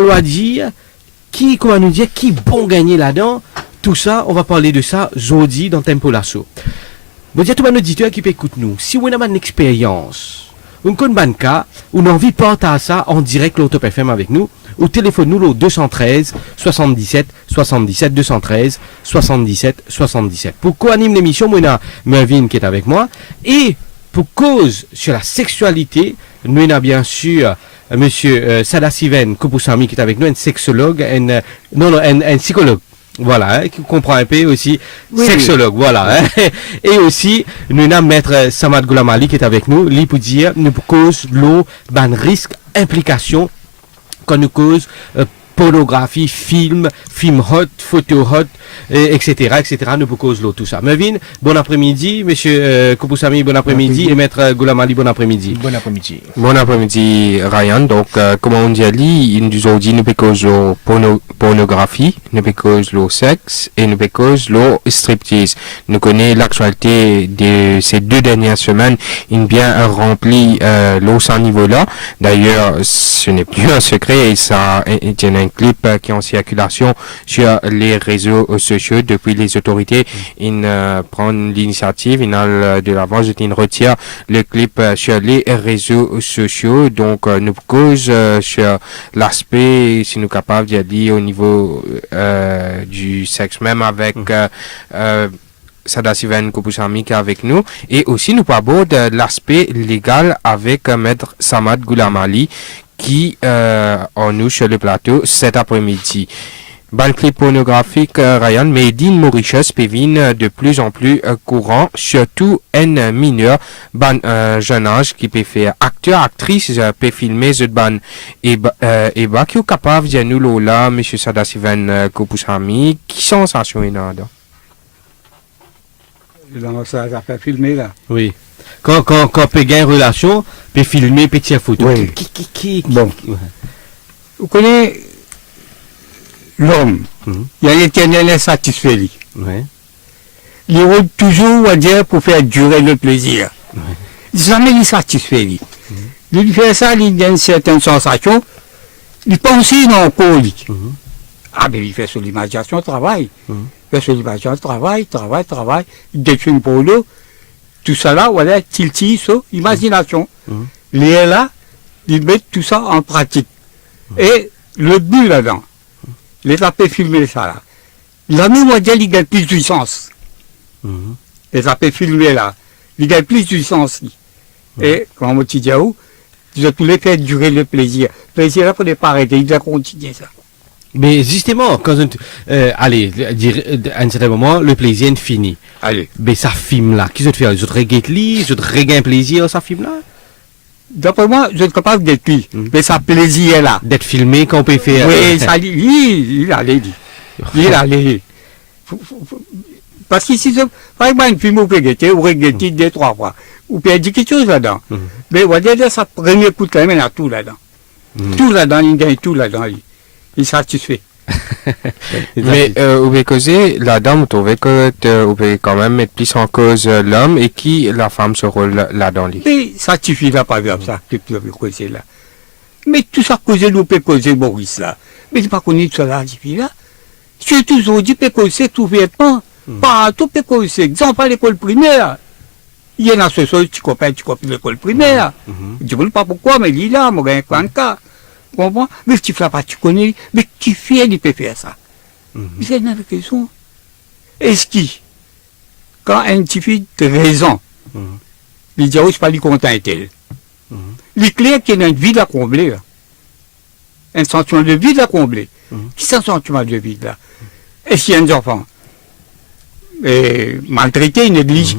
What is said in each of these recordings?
loi dire comment nous dire qui bon gagner là-dedans. Tout ça, on va parler de ça aujourd'hui dans Tempo Lasso. Bon, dire tout le monde auditeur qui peut écouter nous. Si vous avez une expérience, une cas, ou une envie de partager ça en direct l'Autop FM avec nous, ou téléphone nous le 213 77 77 213 77 77. Pour co-anime l'émission, moi, Mervyn qui est avec moi. Et pour cause sur la sexualité, nous avons bien sûr monsieur Sadasiven Kopusami qui est avec nous, un sexologue, un psychologue. Voilà, qui comprend un peu aussi, oui, sexologue, oui. Voilà. Hein. Et aussi, nous avons maître Samad Goulamali qui est avec nous, lui pour dire, nous cause l'eau, ban risque, implication, quand nous cause pornographie, film hot, photo hot, etc., nous cause l'eau, tout ça. Mervyn, bon après-midi, monsieur Kopusami, bon après-midi, et maître Goulamali, bon après-midi. Bon après-midi. Bon après-midi, Ryan. Donc, comme on dit, nous aujourd'hui, nous cause la pornographie, nous cause le sexe, et nous cause le striptease. Nous connaissons l'actualité de ces 2 dernières semaines, il bien rempli l'eau à niveau-là. D'ailleurs, ce n'est plus un secret, et ça est un clip qui est en circulation sur les réseaux sociaux depuis les autorités. Ils prennent l'initiative, ils ont de l'avance, ils retirent le clip sur les réseaux sociaux. Donc, nous cause sur l'aspect, si nous sommes capables d'y aller au niveau du sexe, même avec Sadasiven Kopusami qui est avec nous, et aussi nous parlons de l'aspect légal avec maître Samad Goulamali qui en nous sur le plateau cet après-midi. Ban clip pornographique, Ryan, mais in Mauritius pévine de plus en plus courant, surtout un mineur, ban jeune âge qui peut faire acteur, actrice, peut filmer ce ban et bah qui est capable de nous là, monsieur Sadasiven Kopusami, qui sensation est là? Ça fait filmer là. Oui. Quand peut gagner une relation, peut filmer, peut tirer photo. Oui. Bon. Vous connaissez l'homme, il y a l'éternel insatisfait. Oui. Il roule toujours à dire pour faire durer le plaisir. Il jamais insatisfait. Il fait ça, il donne certaines sensations, il pense dans le corps. Ah ben il fait sur l'imagination, travail. Il fait sur l'imagination, travail. Il défile pour l'eau. Tout ça là, voilà, tilti, sur imagination. Il est là, il met tout ça en pratique. Et le but là-dedans, l'État peut filmer ça là. L'ami mondial, il gagne plus de puissance. L'État peut filmer là. Il gagne plus de puissance. Et, comme on dit, ils ont tous les fait durer le plaisir. Le plaisir là, pour ne pas arrêter, il doit continuer ça. Mais justement, quand allez, à un certain moment, le plaisir est fini. Allez. Mais ça filme là, qui se fait? Ils ont regain plaisir, ça filme là? D'après moi, je suis capable d'être lui, mais ça plaisir là. D'être filmé quand on peut faire. Oui, ça dit, il allait dire. Il allait. Parce que si par exemple, un film, vous pouvez guetter 2-3 fois. Vous pouvez dire quelque chose là-dedans. Mais on va dire, ça premier coup de main à tout là-dedans. Tout là-dedans, il gagne tout là-dedans. Il est satisfait. Mais vous pouvez causer, la dame, vous trouvez que vous pouvez quand même mettre plus en cause l'homme et qui la femme se rôle là-dedans. Mais ça suffit là, par exemple, ça, que tu peux causer là. Mais tout ça causer, nous peut causer Maurice là. Mais c'est pas connu tout ça là, suffit là. Surtout aujourd'hui, peut causer tout vêtement. Pas tout peut causer. Exemple, à l'école primaire. Il y en a ce soir, tu copains l'école primaire. Je ne sais pas pourquoi, mais il est là, moi, un cas. Comprends? Mais tu fais pas, tu connais, mais qui fait, il peut faire ça. Mais c'est une raison. Est-ce que, quand un petit fille de raison, il dit, oh, je pas lui content tel. Il est clair qu'il y a une vide à combler. Un sentiment de vide à combler. Qui est un sentiment de vide là? Est-ce qu'il y a un enfant maltraité, négligé?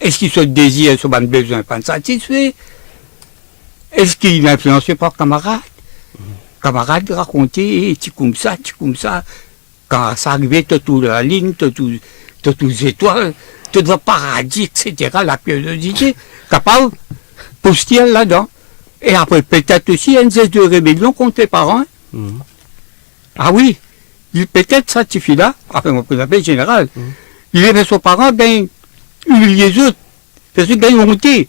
Est-ce qu'il se désire, son besoin pas satisfait? Est-ce qu'il est influencé par camarades? Camarades racontaient, tu comme ça. Quand ça arrivait, tu as tout la ligne, tu as toutes les étoiles, tu as le paradis, etc. La curiosité, capable, postière là-dedans. Et après, peut-être aussi, un geste de rébellion contre les parents. Ah oui, peut-être ça suffit là, après mon président général. Il aimait son parent, ben, humilier les autres. Parce que ben, honté,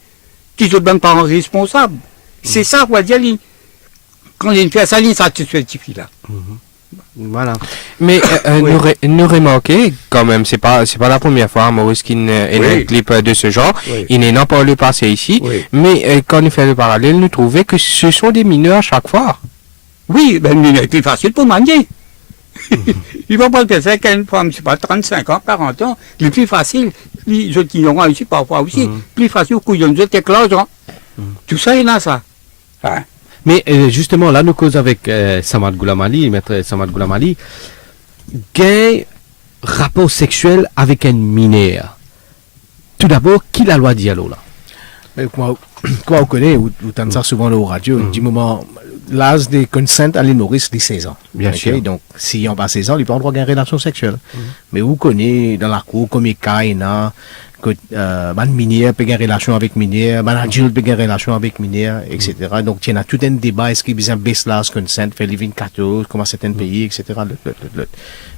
qu'ils sont ben parents responsables. C'est ça, on va dire, quand il fait ça, il satisfait là. Voilà. Mais Oui. nous remarquez quand même, c'est pas la première fois Maurice qui est Oui. un clip de ce genre. Oui. Il n'est pas le passé ici. Oui. Mais quand on fait le parallèle, nous trouvons que ce sont des mineurs à chaque fois. Oui, ben, il est plus facile pour marier. Il va pas le faire qu'à une femme, je sais pas, 35 ans, 40 ans, il est plus facile. Les autres qui l'ont réussi parfois aussi, plus facile que les autres éclatent. Tout ça, il a ça. Hein. Mais justement, là, nous causons avec Samad Goulamali, maître Samad Goulamali, quel rapport sexuel avec un mineur. Tout d'abord, qui la loi dit alors là? Quoi on connaît, ou t'entends ça souvent au radio, du moment, l'âge de consent à Maurice, c'est 16 ans. Bien sûr. Donc, si on pas 16 ans, il peut pas avoir une relation sexuelle. Mais vous connaissez dans la cour, comme il y a, que un mineur peut avoir une relation avec mineur, un adulte peut avoir une relation avec mineur, etc. Donc, il y a tout un débat, est-ce qu'il y a besoin de baisse l'âge consent, faire living 14, comme à certains pays, etc.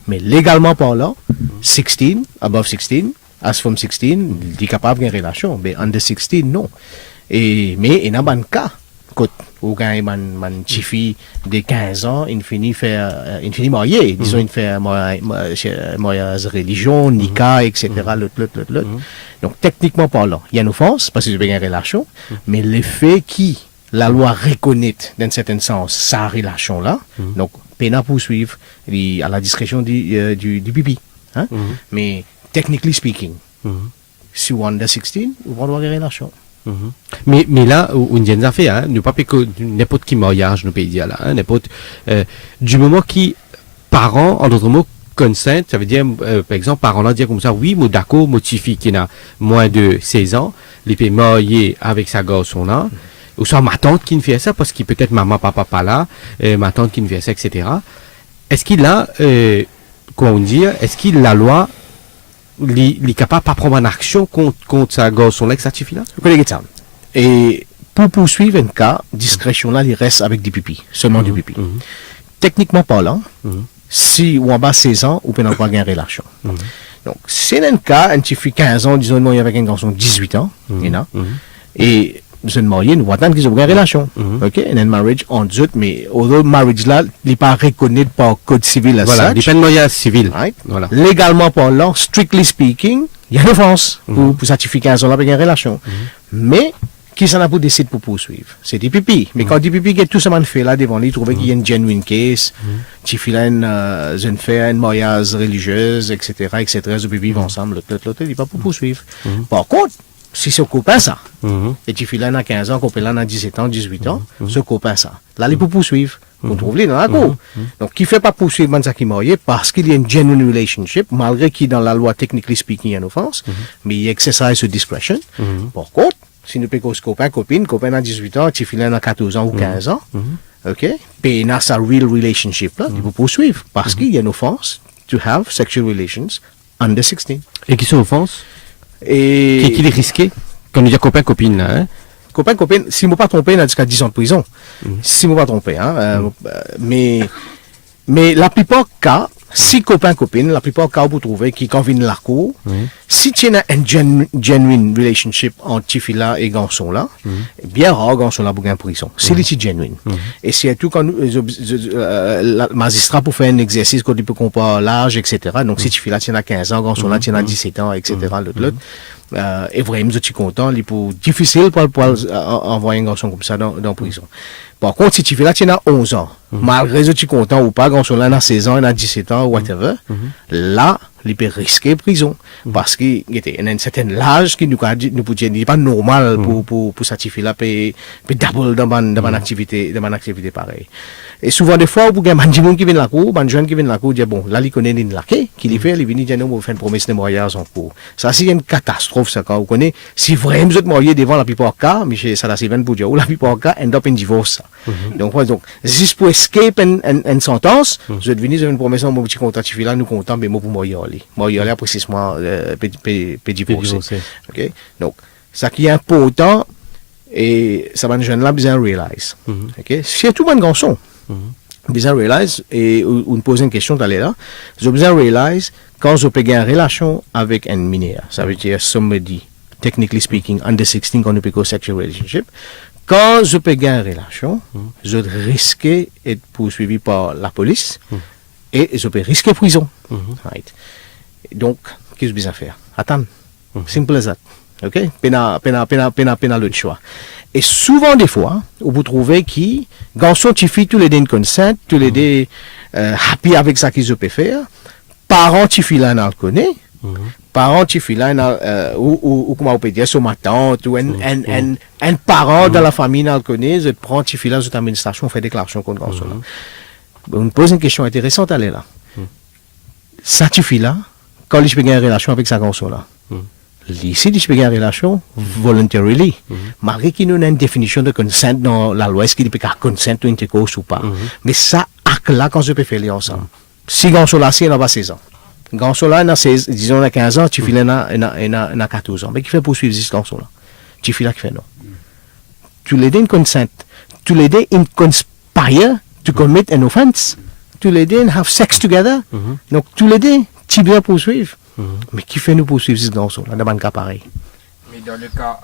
Mais légalement parlant, 16, above 16, as from 16, il est capable d'avoir une relation. Mais under 16, non. Mais il y a un cas, quand on a une petite fille de 15 ans, il finit marié, disons, il fait mariage religion, nika, etc. Donc, techniquement parlant, il y a une offense, parce que j'ai une relation, mais le fait que la loi reconnaît, dans certain sens, sa relation-là, donc, peine poursuivre à la discrétion du pipi. Hein? Mais, technically speaking, si vous êtes under 16, vous pouvez avoir une relation. Mais là, on y a des affaires, hein, nous pas que n'importe qui mariage, nous peut dire là, hein, n'importe, du moment qui, parents, en d'autres mots, consent, ça veut dire, par exemple, parents là dire comme ça, oui, moi d'accord, moi petite fille qui a moins de 16 ans, il peut marier avec sa garçon là, ou soit ma tante qui ne fait ça, parce qu'il peut-être maman, papa pas là, ma tante qui ne fait ça, etc. Est-ce qu'il a, comment on dit, est-ce qu'il la loi, il est capable de pas prendre une action contre sa garçon là, que ça suffit là? Vous connaissez ça. Et pour poursuivre un cas, discrétion là, il reste avec du pipi, seulement du pipi. Techniquement parlant, si on a 16 ans, on peut pas avoir une relation. Donc, c'est un cas, un petit fille 15 ans, disons, marié avec un garçon 18 ans, et nous sommes mariés, nous attendons qu'ils ont une relation. OK? And then marriage en deux, mais although marriage là, il n'est pas reconnu par code civil as Voilà, such. il de mariage civil. Right? Voilà. Légalement parlant, strictly speaking, il y a une offense pour certifier 15 ans avec une relation. Mais, qui s'en a pour décider pour poursuivre? C'est des pipi. Mais quand des pipi, tout ça fait là devant lui, il trouvait qu'il y a une genuine case, qu'il y a une jeune fille, une mariage religieuse, etc., ils vivent ensemble, l'autre, il n'est pas pour poursuivre. Par contre, si ce copain ça, et tu files à 15 ans, copain là à 17 ans, 18 ans, ce copain ça, là, il peut poursuivre. On trouve les dans la cour. Donc, qui fait pas poursuivre man ça qui est marié parce qu'il y a une genuine relationship, malgré qu'il dans la loi, technically speaking, il y a une offense, mais il exercise ce discretion. Par contre, si nous payons copain, copain à 18 ans, tu files à 14 ans ou 15 ans, ok, puis il a sa real relationship là, il peut poursuivre parce qu'il y a une offense to have sexual relations under 16. Et qui sont offenses? Et Qui est risqué? Quand on dit copain, copine, là, hein? copain, si je ne me pas trompé, il a jusqu'à 10 ans de prison. Si je ne me pas trompé, hein. Mais la plupart des cas, si copain, copine, la plupart des cas, vous trouvez qui conviennent la cour, si tu as une genuine relationship entre Tifila et garçon là, bien rare, garçon là, pour gagner prison. C'est le genuine. Et c'est tout quand le magistrat pour faire un exercice, quand il peut comparer l'âge, etc. Donc, si Tifila tient à 15 ans, garçon là tient à 17 ans, etc. L'autre. Et vraiment, je suis content, il est difficile pour envoyer un garçon comme ça dans prison. Par contre, si tu fais là, tu as 11 ans, malgré que tu es content ou pas, garçon là, il a 16 ans, il a 17 ans, whatever, là, il peut risquer prison. Parce qu'il y a un certain âge qui nous peut dire, il n'est pas normal pour certifier là, peut double dans une activité pareille. Et souvent, des fois, pour un jeune qui vient de la cour, un jeune qui vient de la cour, dit, bon, là, il connaît une laquée, qui lui fait, il vient dire, nous, faire une promesse de mariage en cours. Ça, c'est une catastrophe, ça, quand vous connaissez. Si vraiment vous êtes marié devant la plupart des cas, mais ça, c'est pour dire, ou la plupart des cas, end up in divorce, ça. Donc, juste pour escape une sentence, vous êtes venu, vous avez une promesse, mon petit contrat, tu fais là, nous comptons, mais moi, pour marier, après 6 mois, peut divorcer. OK? Donc, ça qui est important, et ça va nous jeune là, besoin de réaliser. OK? C'est tout bon garçon. Besoin de réaliser, et on pose une question d'aller là, j'ai besoin de réaliser quand je peux gagner une relation avec un mineur. Ça veut dire somebody, technically speaking, under 16, quand on peut go sexual relationship. Quand je peux gagner une relation, je risque d'être poursuivi par la police et je peux risquer prison. Right. Donc, qu'est-ce que je vais faire? Attends. Simple as that. OK? Pena le choix. Et souvent, des fois, vous trouvez qui, garçon, tu fais tous les deux consent, tous les deux happy avec ça qu'ils peuvent faire. Parents, tu fais là, on le connaît. Parents, tu fais là, ou comment on peut dire, sur ma tante, ou un parent dans la famille, on le connaît, je prends, tu fais là, je t'amène une station, on fait déclaration contre garçon là. On me pose une question intéressante, elle est là. Ça, tu fais là, quand je peux gagner une relation avec sa garçon là. Ici, je peux gagner une relation voluntarily, malgré qu'il y a une définition de consent dans la loi, est-ce qu'il peut consent ou intercourse ou pas. Mais ça, acte là, quand je peux faire les ensemble. Si garçon là, si il n'a pas 16 ans. Garçon là, il a 16, disons, il a 15 ans, tu files il a 14 ans. Mais qui fait poursuivre ce garçon là? Tu files là qui fait non. Tous les deux, ils consent. Tous les deux, ils conspire to commit an offense. Tous les deux, ils have sex together. Donc, tous les deux, tu dois poursuivre. Mais qui fait nous poursuivre ce garçon-là, dans un cas pareil? Mais dans le cas,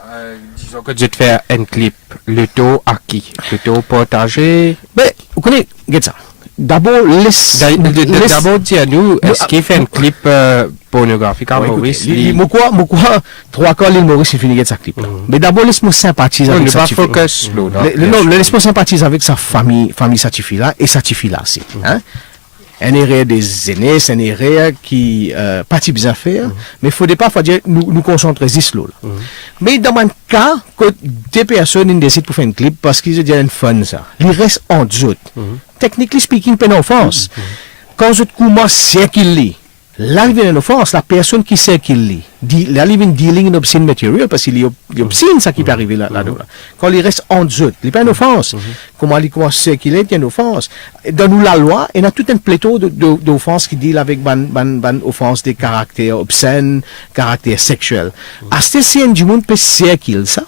disons que je te fais un clip, le taux à qui? Le taux partagé? Ben, vous connaissez, regarde ça. D'abord, D'abord, dis à nous, est-ce qu'il fait un clip pornographique à Maurice? Moi, trois quarts l'île Maurice, il finit de sa clip. Mais d'abord, laisse-moi sympathiser avec sa fille. Non, laisse-moi sympathiser avec sa famille sa fille-là, et sa fille-là aussi. Un erreur des aînés, c'est un erreur qui pas si bien faire, mais il faut pas dire nous concentrer sur l'eau. Mais dans mon cas, quand des personnes décident pour faire un clip parce qu'ils ont un fun ça, ils restent en dessous. Technically speaking, pas d'offense. Quand je commence à circuler, là il y a une offense, la personne qui circule, là il y a dealing in obscene material parce qu'il y a obscene ça qui peut arriver là-dedans. Quand il reste en dessous, il n'y a pas d'offense. Comment il commence à circuler, il y a une offense. Dans nous, la loi, il y a tout un pléthore d'offenses qui deal avec ban offense des caractères obscènes, caractères sexuels. À ce moment du monde peut circuler ça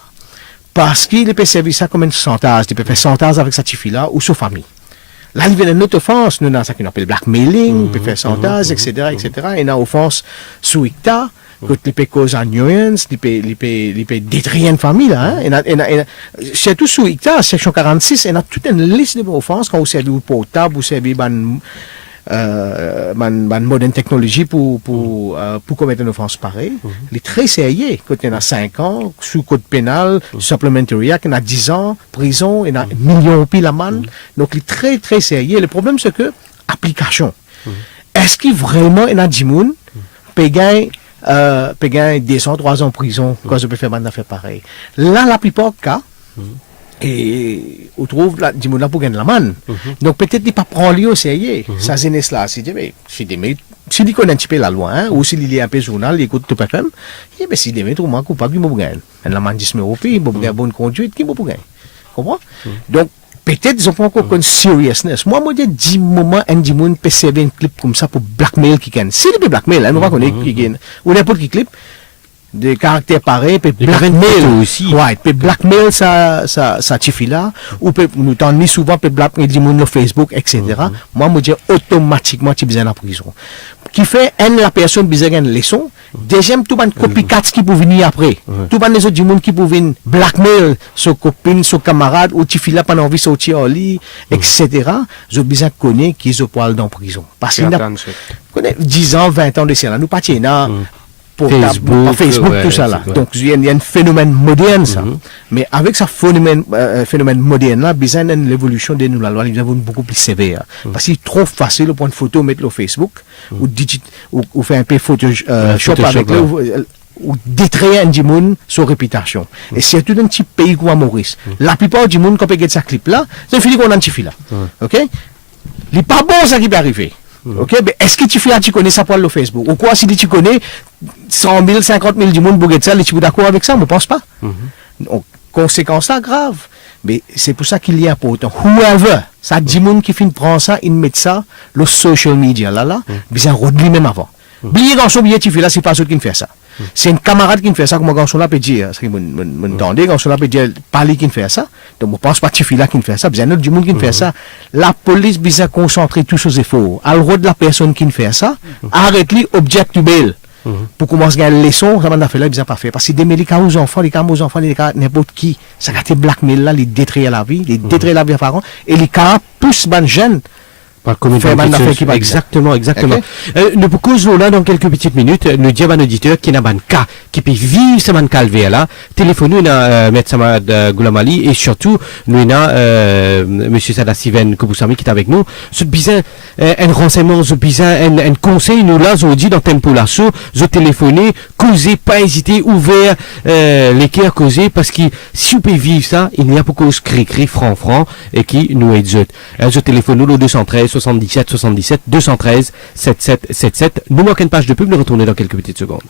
parce qu'il peut servir ça comme un chantage, il peut faire chantage avec sa fille-là ou sa famille. Là, il y a une autre offense, nous avons ça qu'on appelle blackmailing, on peut faire chantage, etc., etc. Et une offense sous ICTA, que il peut causer nuisance, il peut détruire une famille, là, hein. Surtout sous ICTA, section 46, il y a toute une liste d'offenses quand vous servez au portable, vous servez moderne technologie pour commettre une offense pareille. Il est très sérieux. Quand il y a 5 ans, sous code pénal, supplementary act, il y a 10 ans, prison, il y a millions de piles à man. Donc, il est très, très sérieux. Le problème, c'est que, application. Est-ce qu'il vraiment, il y a 10 personnes peut gagner 200, 3 ans en prison quand je peux faire une affaire pareille? Là, la plupart des cas, et on trouve là, du monde là pour gagner la manne. Donc peut-être il pas prendre lui au sérieux. Ça jeunesse là, si il connaît un petit peu la loi, hein, ou s'il lit un peu journal, il écoute tout FM, et ben s'il devient trop coupable, il va gagner. La manne 10 000 il va gagner bonne conduite, il va gagner. Comprends? Donc peut-être ils ont pas encore une seriousness. Moi, je dis 10 moments, un du monde peut servir un clip comme ça pour blackmail qui gagne. S'il peut blackmail, hein, on va connaître qui gagne. Ou n'importe qui clip. De caractère pareil, peut blackmail aussi. Ouais, peut blackmail sa fille là, ou peut nous t'en souvent peut blackmail du monde sur Facebook, etc. Moi, je dis automatiquement tu besoin en prison. Qui fait la personne besoin d'une leçon. Deuxième, tout le monde copycat qui peut venir après. Tout le monde les autres du monde qui peut venir blackmail son copine, son camarade, ou tu fille là pendant envie de sortir en lit, etc. Je besoin connaître qui se poil dans prison. Parce qu'il a 10 ans, 20 ans de cela. Nous pas Facebook, tout ça là. Donc, il y a un phénomène moderne, ça. Mais avec ce phénomène moderne là, besoin d'une évolution de nous, la loi, il devient beaucoup plus sévère. Parce qu'il est trop facile de prendre une photo, mettre le Facebook, ou faire un peu Photoshop avec ou détruire un du monde sur réputation. Et c'est tout un petit pays comme Maurice. La plupart du monde, quand on regarde ce clip là, c'est fini qu'on a un petit fil là. OK? Il n'est pas bon ça qui peut arriver. Ok, mais est-ce que tu connais ça pour le Facebook? Ou quoi, si tu connais 100 000, 50 000 du monde, tu es d'accord avec ça? Je ne pense pas. Donc, conséquence là, grave. Mais c'est pour ça qu'il y a important. Whoever, ça dit monde qui finit prendre ça, il met ça, le social media là, bien redire même avant. Oubliez garçon, bien tu fais là, c'est pas ceux qui fait ça. C'est un camarade qui fait ça, comme garçon là peut dire, c'est m'entendez, garçon là peut dire, pas lui qui fait ça. Donc, je pense pas que tu fais là qui fait ça, bien autre du monde qui fait ça. La police besoin concentrer tous ses efforts. À le de la personne qui fait ça, arrête-lui, object to bail. Pour commencer à gagner les leçons, ça m'a fait là, bien pas fait. Parce que des médicaments aux enfants, les cas aux enfants, les cas n'importe qui, ça a été blackmail là, les détruire la vie, les détruire la vie à parents, et les cas plus ban jeunes. Faire mal d'affaires qui va exactement. Nous pour cause là dans quelques petites minutes, nous disons à un auditeur qui n'a pas de cas, qui peut vivre ce man calvaire là, téléphone nous à Maître Samad Goulamali et surtout nous monsieur Sada Steven Kobusami qui est avec nous. Ce besoin un renseignement, ce besoin un conseil nous là aujourd'hui dans Tempo Lasso, je téléphoner, causer, pas hésiter, ouvert les cœurs causer parce que si vous pouvez vivre ça, il n'y a pas cause cri franc et qui nous aide. Je téléphone nous le 213 77 77 213 7777. Nous manquons une page de pub, nous retourner dans quelques petites secondes.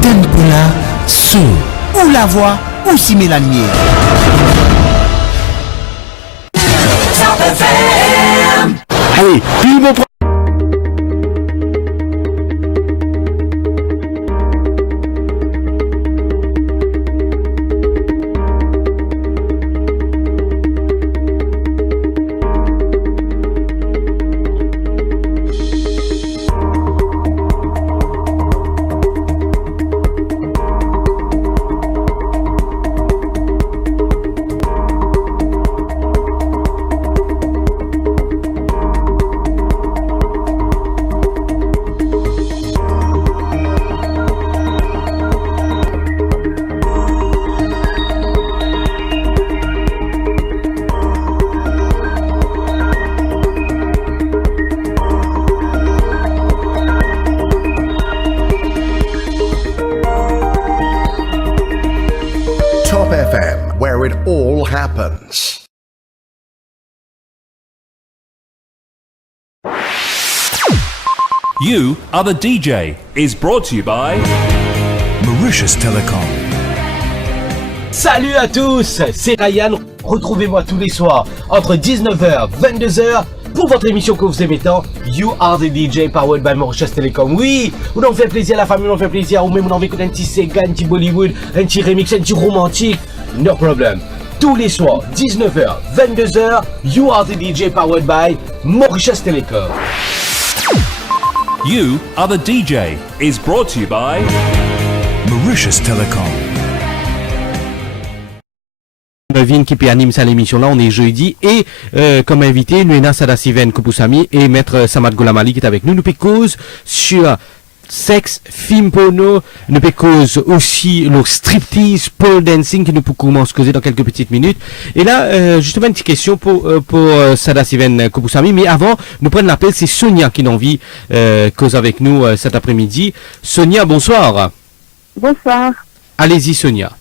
Tempola son, ou la voix, ou simer la lumière. Allez, puis mon Top FM, where it all happens. You Are the DJ is brought to you by Mauritius Telecom. Salut à tous, c'est Ryan. Retrouvez-moi tous les soirs entre 19h et 22h pour votre émission que vous aimez tant, You Are the DJ powered by Mauritius Telecom. Oui, on en fait plaisir à la famille, on en fait plaisir, ou même on en fait écouter un petit Sega, un petit Bollywood, un petit remix, un petit romantique. No problem. Tous les soirs, 19h, 22h, You Are the DJ powered by Mauritius Telecom. You Are the DJ is brought to you by Mauritius Telecom. Vin qui anime ça l'émission là, on est jeudi et comme invité, nous avons Sada Steven Kobusami et Maître Samad Goulamali qui est avec nous. Nous cause sur sexe, film porno, nous cause aussi le striptease, pole dancing qui nous peut commencer à causer dans quelques petites minutes. Et là, justement une petite question pour Sada Steven Kobusami, mais avant, nous prenons l'appel, c'est Sonia qui a envie cause avec nous cet après-midi. Sonia, bonsoir. Bonsoir. Allez-y Sonia.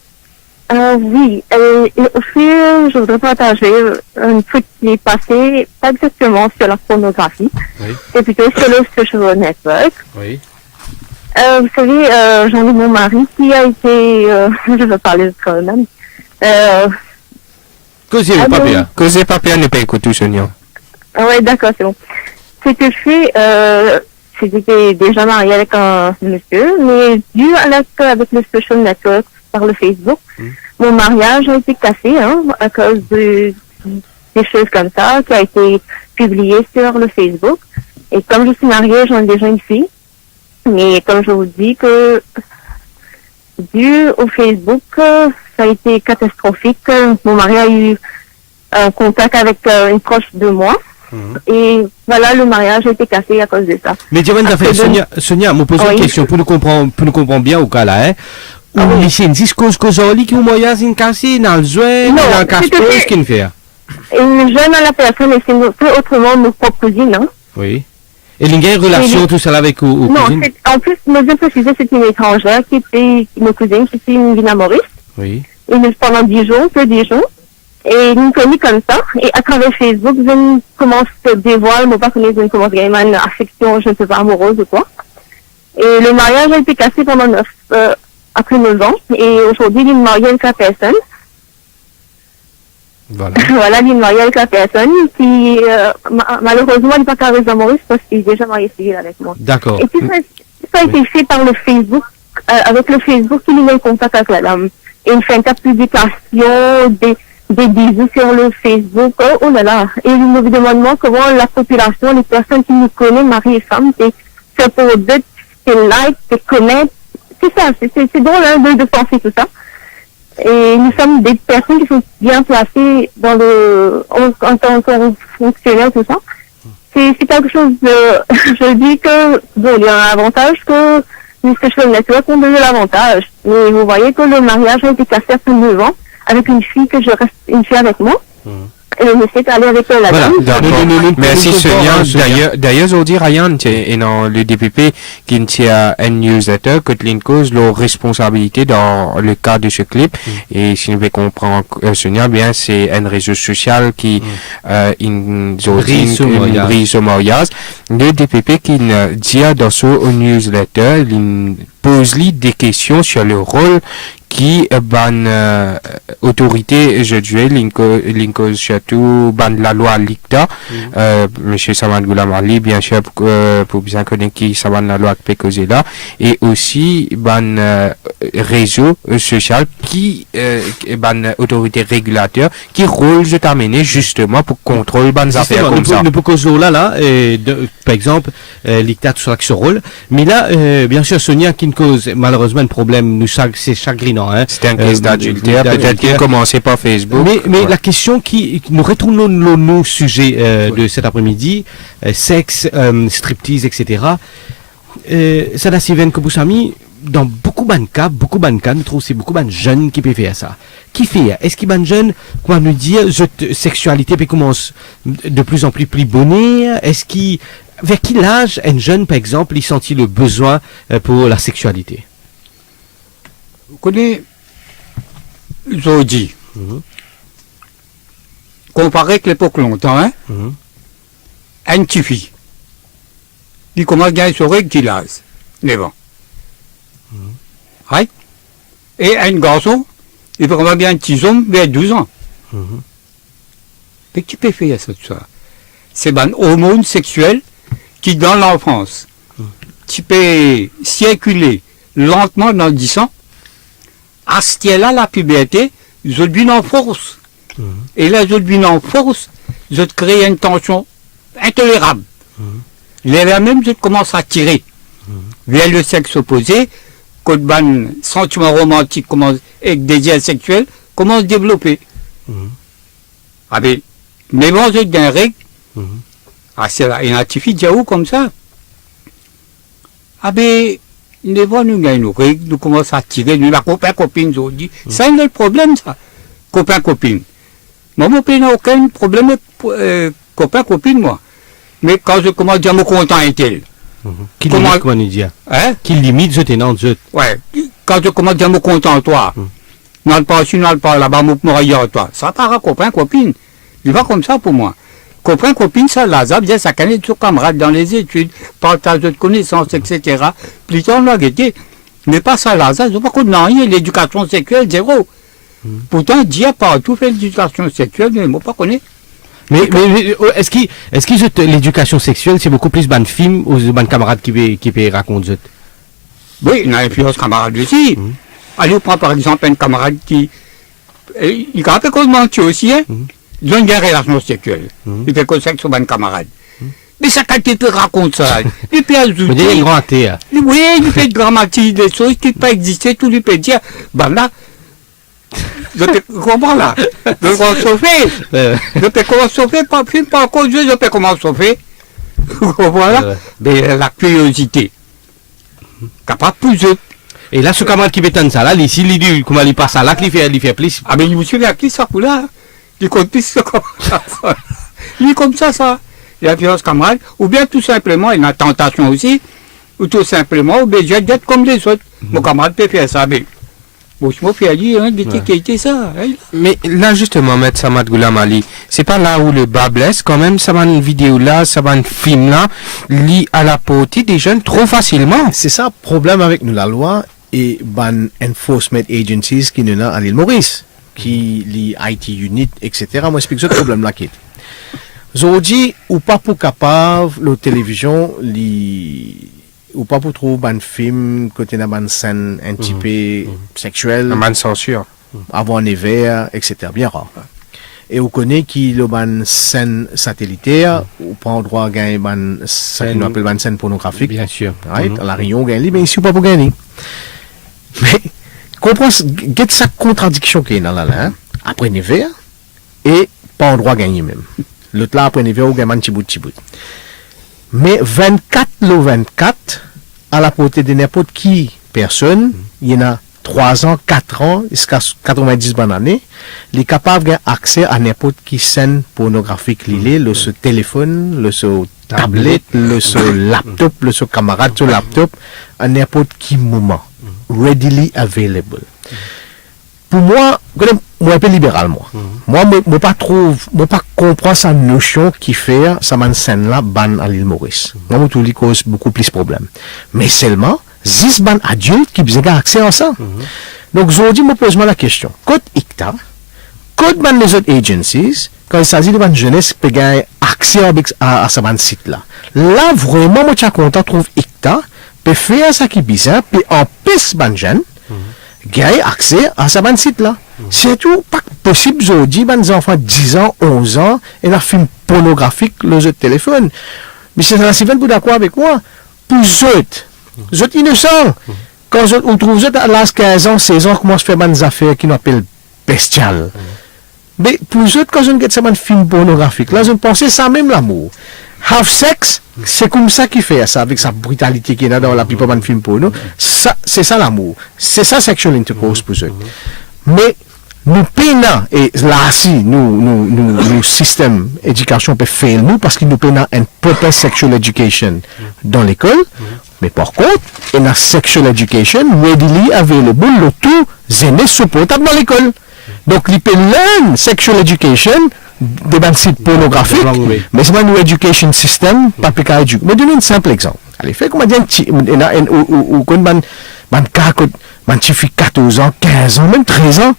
Oui, aussi, je voudrais partager un truc qui est passé, pas exactement sur la pornographie, c'est plutôt sur le social network. Oui. Vous savez, j'en ai mon mari qui a été, je veux parler de quand même. Causez le papier. Causez papier, ne pas écouter Sonia. Oui, d'accord, c'est bon. C'est que j'étais déjà mariée avec un monsieur, mais dû avec le social network par le Facebook, mon mariage a été cassé à cause des choses comme ça, qui a été publié sur le Facebook. Et comme je suis mariée, j'en ai déjà une fille. Mais comme je vous dis que dû au Facebook, ça a été catastrophique. Mon mari a eu un contact avec une proche de moi. Et voilà, le mariage a été cassé à cause de ça. Mais Diamant, Sonia, me pose une question pour nous comprendre bien au cas là, ou c'est une cause qui au moyen c'est une cassée dans le joint, dans le casse-pose qu'il fait. Une jeune à la personne, et c'est autrement nos propres cousines, hein. Oui. Et il y a une relation, tout ça, avec aux cousines? Non, en plus, me bien préciser, c'est une étrangère qui était une cousine, qui était une Maurice. Oui. Et pendant 10 jours, que 10 jours. Et nous connus comme ça. Et à travers Facebook, je commence à dévoiler, moi pas connaître, je commence à gagner une affection, je ne sais pas, amoureuse ou quoi. Et le mariage a été cassé pendant après 9 ans. Et aujourd'hui, il est marié avec la personne. Voilà. Voilà, il est marié avec la personne qui, malheureusement, il n'est pas carré amoureuse parce qu'il est déjà marié civil avec moi. D'accord. Et puis, ça a été fait par le Facebook, avec le Facebook, il est en contact avec la dame. Et il fait une publication, des bisous sur le Facebook. Oh là là. Et je me demande comment la population, les personnes qui nous connaissent, mari et femme, c'est pour d'autres, c'est like, c'est connaître. C'est ça, c'est drôle hein, de penser tout ça. Et nous sommes des personnes qui sont bien placées dans en tant que fonctionnaires, tout ça. C'est quelque chose de, je dis que, bon, il y a un avantage que les social networks ont donné l'avantage. Mais vous voyez que le mariage a été cassé à 9 ans avec une fille que je reste, une fille avec moi. Et le monsieur est allé avec la Voilà, dame. D'accord. Merci nous Sonia. comprends, Sonia. D'ailleurs, aujourd'hui, Ryan, et dans le DPP, qui tient une newsletter, que cause leur responsabilité dans le cas de ce clip. Et si nous comprenons, Sonia, bien, c'est un réseau social qui, brise au mariage. Le DPP qui dit dans ce newsletter, il pose des questions sur le rôle qui autorité aujourd'hui l'incause surtout la loi LICTA monsieur Saman Goulamali bien sûr pour bien connaître qui Saman la loi qui là et aussi réseau social qui autorité régulateur qui rôle de t'amener justement pour contrôler bonnes affaires comme ça. Nous pour cause là par exemple LICTA tout ça qui se rôle mais là bien sûr Sonia qui cause malheureusement un problème nous c'est chagrinant. C'était un case d'adultère, peut-être qu'il commençait par Facebook. Mais la question qui nous retournons nos sujets de cet après-midi, sexe, striptease, etc. Ça n'a Steven Kobusami, dans beaucoup de cas, nous trouvons c'est beaucoup de jeunes qui peuvent faire ça. Qui fait? Est-ce qu'il y a des jeunes qui vont nous dire cette sexualité peut commencer de plus en plus bonne? Est-ce qu'il, vers quel âge un jeune, par exemple, il sentit le besoin pour la sexualité? Vous connaissez aujourd'hui, comparé avec l'époque longtemps, un petit fille, il commence à gagner sur règle qu'il a, 9 ans. Right? Et un garçon, il peut commencer à gagner un petit homme vers 12 ans. Mais qui peut faire ça, tout ça? C'est un hormone sexuel qui, dans l'enfance, qui peut circuler lentement dans le sang. À ce là la puberté, je devine en force. Et là, je devine en force, je crée une tension intolérable. Là même, je commence à tirer vers le sexe opposé, quand un sentiment romantique commence, et désir sexuel commence à se développer. Ah ben, mais bon, j'ai une règle. Ah, c'est là, une activité diaou comme ça. Ah ben, nous nous gagnons, nous commençons à tirer, nous la copain-copine, aujourd'hui. C'est un problème, ça. Copain-copine. Moi, mon pays n'a aucun problème avec copain-copine, moi. Mais quand je commence à dire, mon content est-il? Qui limite, comment nous dire? Hein? Qui limite, je t'énonce, je. Ouais. Quand je commence à dire, mon content, toi. Non, pas ici, non, pas là-bas, mon rayon, toi. Ça part à copain-copine. Il va comme ça pour moi. Copain, copine, ça, là, bien, ça connaît toujours camarades dans les études, partage de connaissances, etc. Plus tard, on l'a guetté. Mais pas ça, là, ça, je ne sais pas qu'on n'a rien, l'éducation sexuelle, zéro. Pourtant, Dieu a partout fait l'éducation sexuelle, mais moi, pas connaître. Mais est-ce que l'éducation sexuelle, c'est beaucoup plus ban film ou ban camarades qui peut raconter? Oui, il y a influence camarade aussi. Allez, on prend par exemple un camarade qui. Il a un peu qu'on mentir aussi, hein. Ils ont une relation sexuelle. Il fait comme ça avec son bon camarade. Mais ça, quand tu te racontes ça, il peut ajouter. Il y a un grand athée. Oui, il fait dramatiser des choses qui ne peuvent pas exister, tout lui peut dire. Ben là, je peux comprendre là. Je peux comment sauver. Je peux comment sauver, pas film, pas encore jouer, je peux comment sauver. Vous comprenez là? Mais la curiosité. Capable plus de. Et là, ce camarade qui m'étonne ça, là, ici, il dit, comment il passe à là, il fait plus. Ah, mais il me suit à qui ça, là? Il compte plus comme ça. Il est comme ça. Il a violence camarade. Ou bien tout simplement, il a une tentation aussi. Ou tout simplement, ou bien je vais être comme les autres. Mon camarade peut faire ça, mais. Bon, je me fais dire, qui était ça. Hein? Mais là, justement, Maître Samad Goulamali, c'est pas là où le bas blesse, quand même, ça va une vidéo là, ça va un film là, lit à la portée des jeunes trop facilement. C'est ça le problème avec nous, la loi et ban enforcement agencies qui nous a à l'île Maurice, qui les IT unit, etc. Moi, j'explique ce problème là qui est. Aujourd'hui, ou pas pour capable, la télévision, ou pas pour trouver un film côté d'une bonne scène un petit peu sexuelle, Un man censure. avant les verres, etc. Bien rare. Et vous connaissez qui le ban scène satellitaire, ou pas en droit à gagner ban, ça qu'on appelle ban scène pornographique. Bien sûr. Right? À la Réunion, gagne, mais ici, pas pour gagner. Mais, comprends, get sa contradiction qui est dans la là, hein? Après Nevers, et pas en droit à gagner même. L'autre là, après Nevers, ou gagne petit bout. Mais 24 le 24, à la portée de n'importe qui personne, il y en a 3 ans, 4 ans, jusqu'à 90 bonnes années, il est capable d'avoir accès à n'importe qui scène pornographique liée, le ce téléphone, le ce tablette, le ce laptop, le ce camarade sur laptop, à n'importe qui moment. Readily available. Pour moi, moi un peu libéral, moi. Moi pas comprends sa notion qui fait ça man scène là ban à l'île Maurice. Moi, tout lui cause beaucoup plus de problèmes. Mais seulement, 10 ban adultes qui besoin accès à ça. Donc, aujourd'hui, me pose la question. Code ICTA, code ban les autres agencies, quand il s'agit de ban jeunesse, peut gagner accès à ce ban site là. Là, vraiment, moi, je suis content, trouve ICTA, peut faire ça qui besoin, peut empêcher ban jeune, gagner accès à ce ban site là. C'est tout, pas possible aujourd'hui, ban des enfants 10 ans, 11 ans, et un film pornographique, le jeu de téléphone. Mais c'est là, si vous êtes d'accord avec moi, pour vous êtes innocents. Quand on trouve à l'âge 15 ans, 16 ans, commence à faire des affaires qui nous appellent bestiales. Mais pour vous, quand on regarde ça, un film pornographique, là, je pense ça même l'amour. Have sex, c'est comme ça qu'il fait ça, avec sa brutalité qui est là dans la plupart des films porno. Ça, c'est ça l'amour. C'est ça sexual intercourse pour eux. Mais nous peinons, et là, si, nous système d'éducation peut faire nous, parce que nous peinons une proper sexual education dans l'école. Mais par contre, il y a sexual education readily available, le tout zéné supportable dans l'école. Donc, il peut learn sexual education de ban site pornographique, mais c'est un education system, pas plus qu'à éduquer. Mais donner un simple exemple. Allez, fait comme on dit, ou quand man chiffre 14 ans, 15 ans, même 13 ans,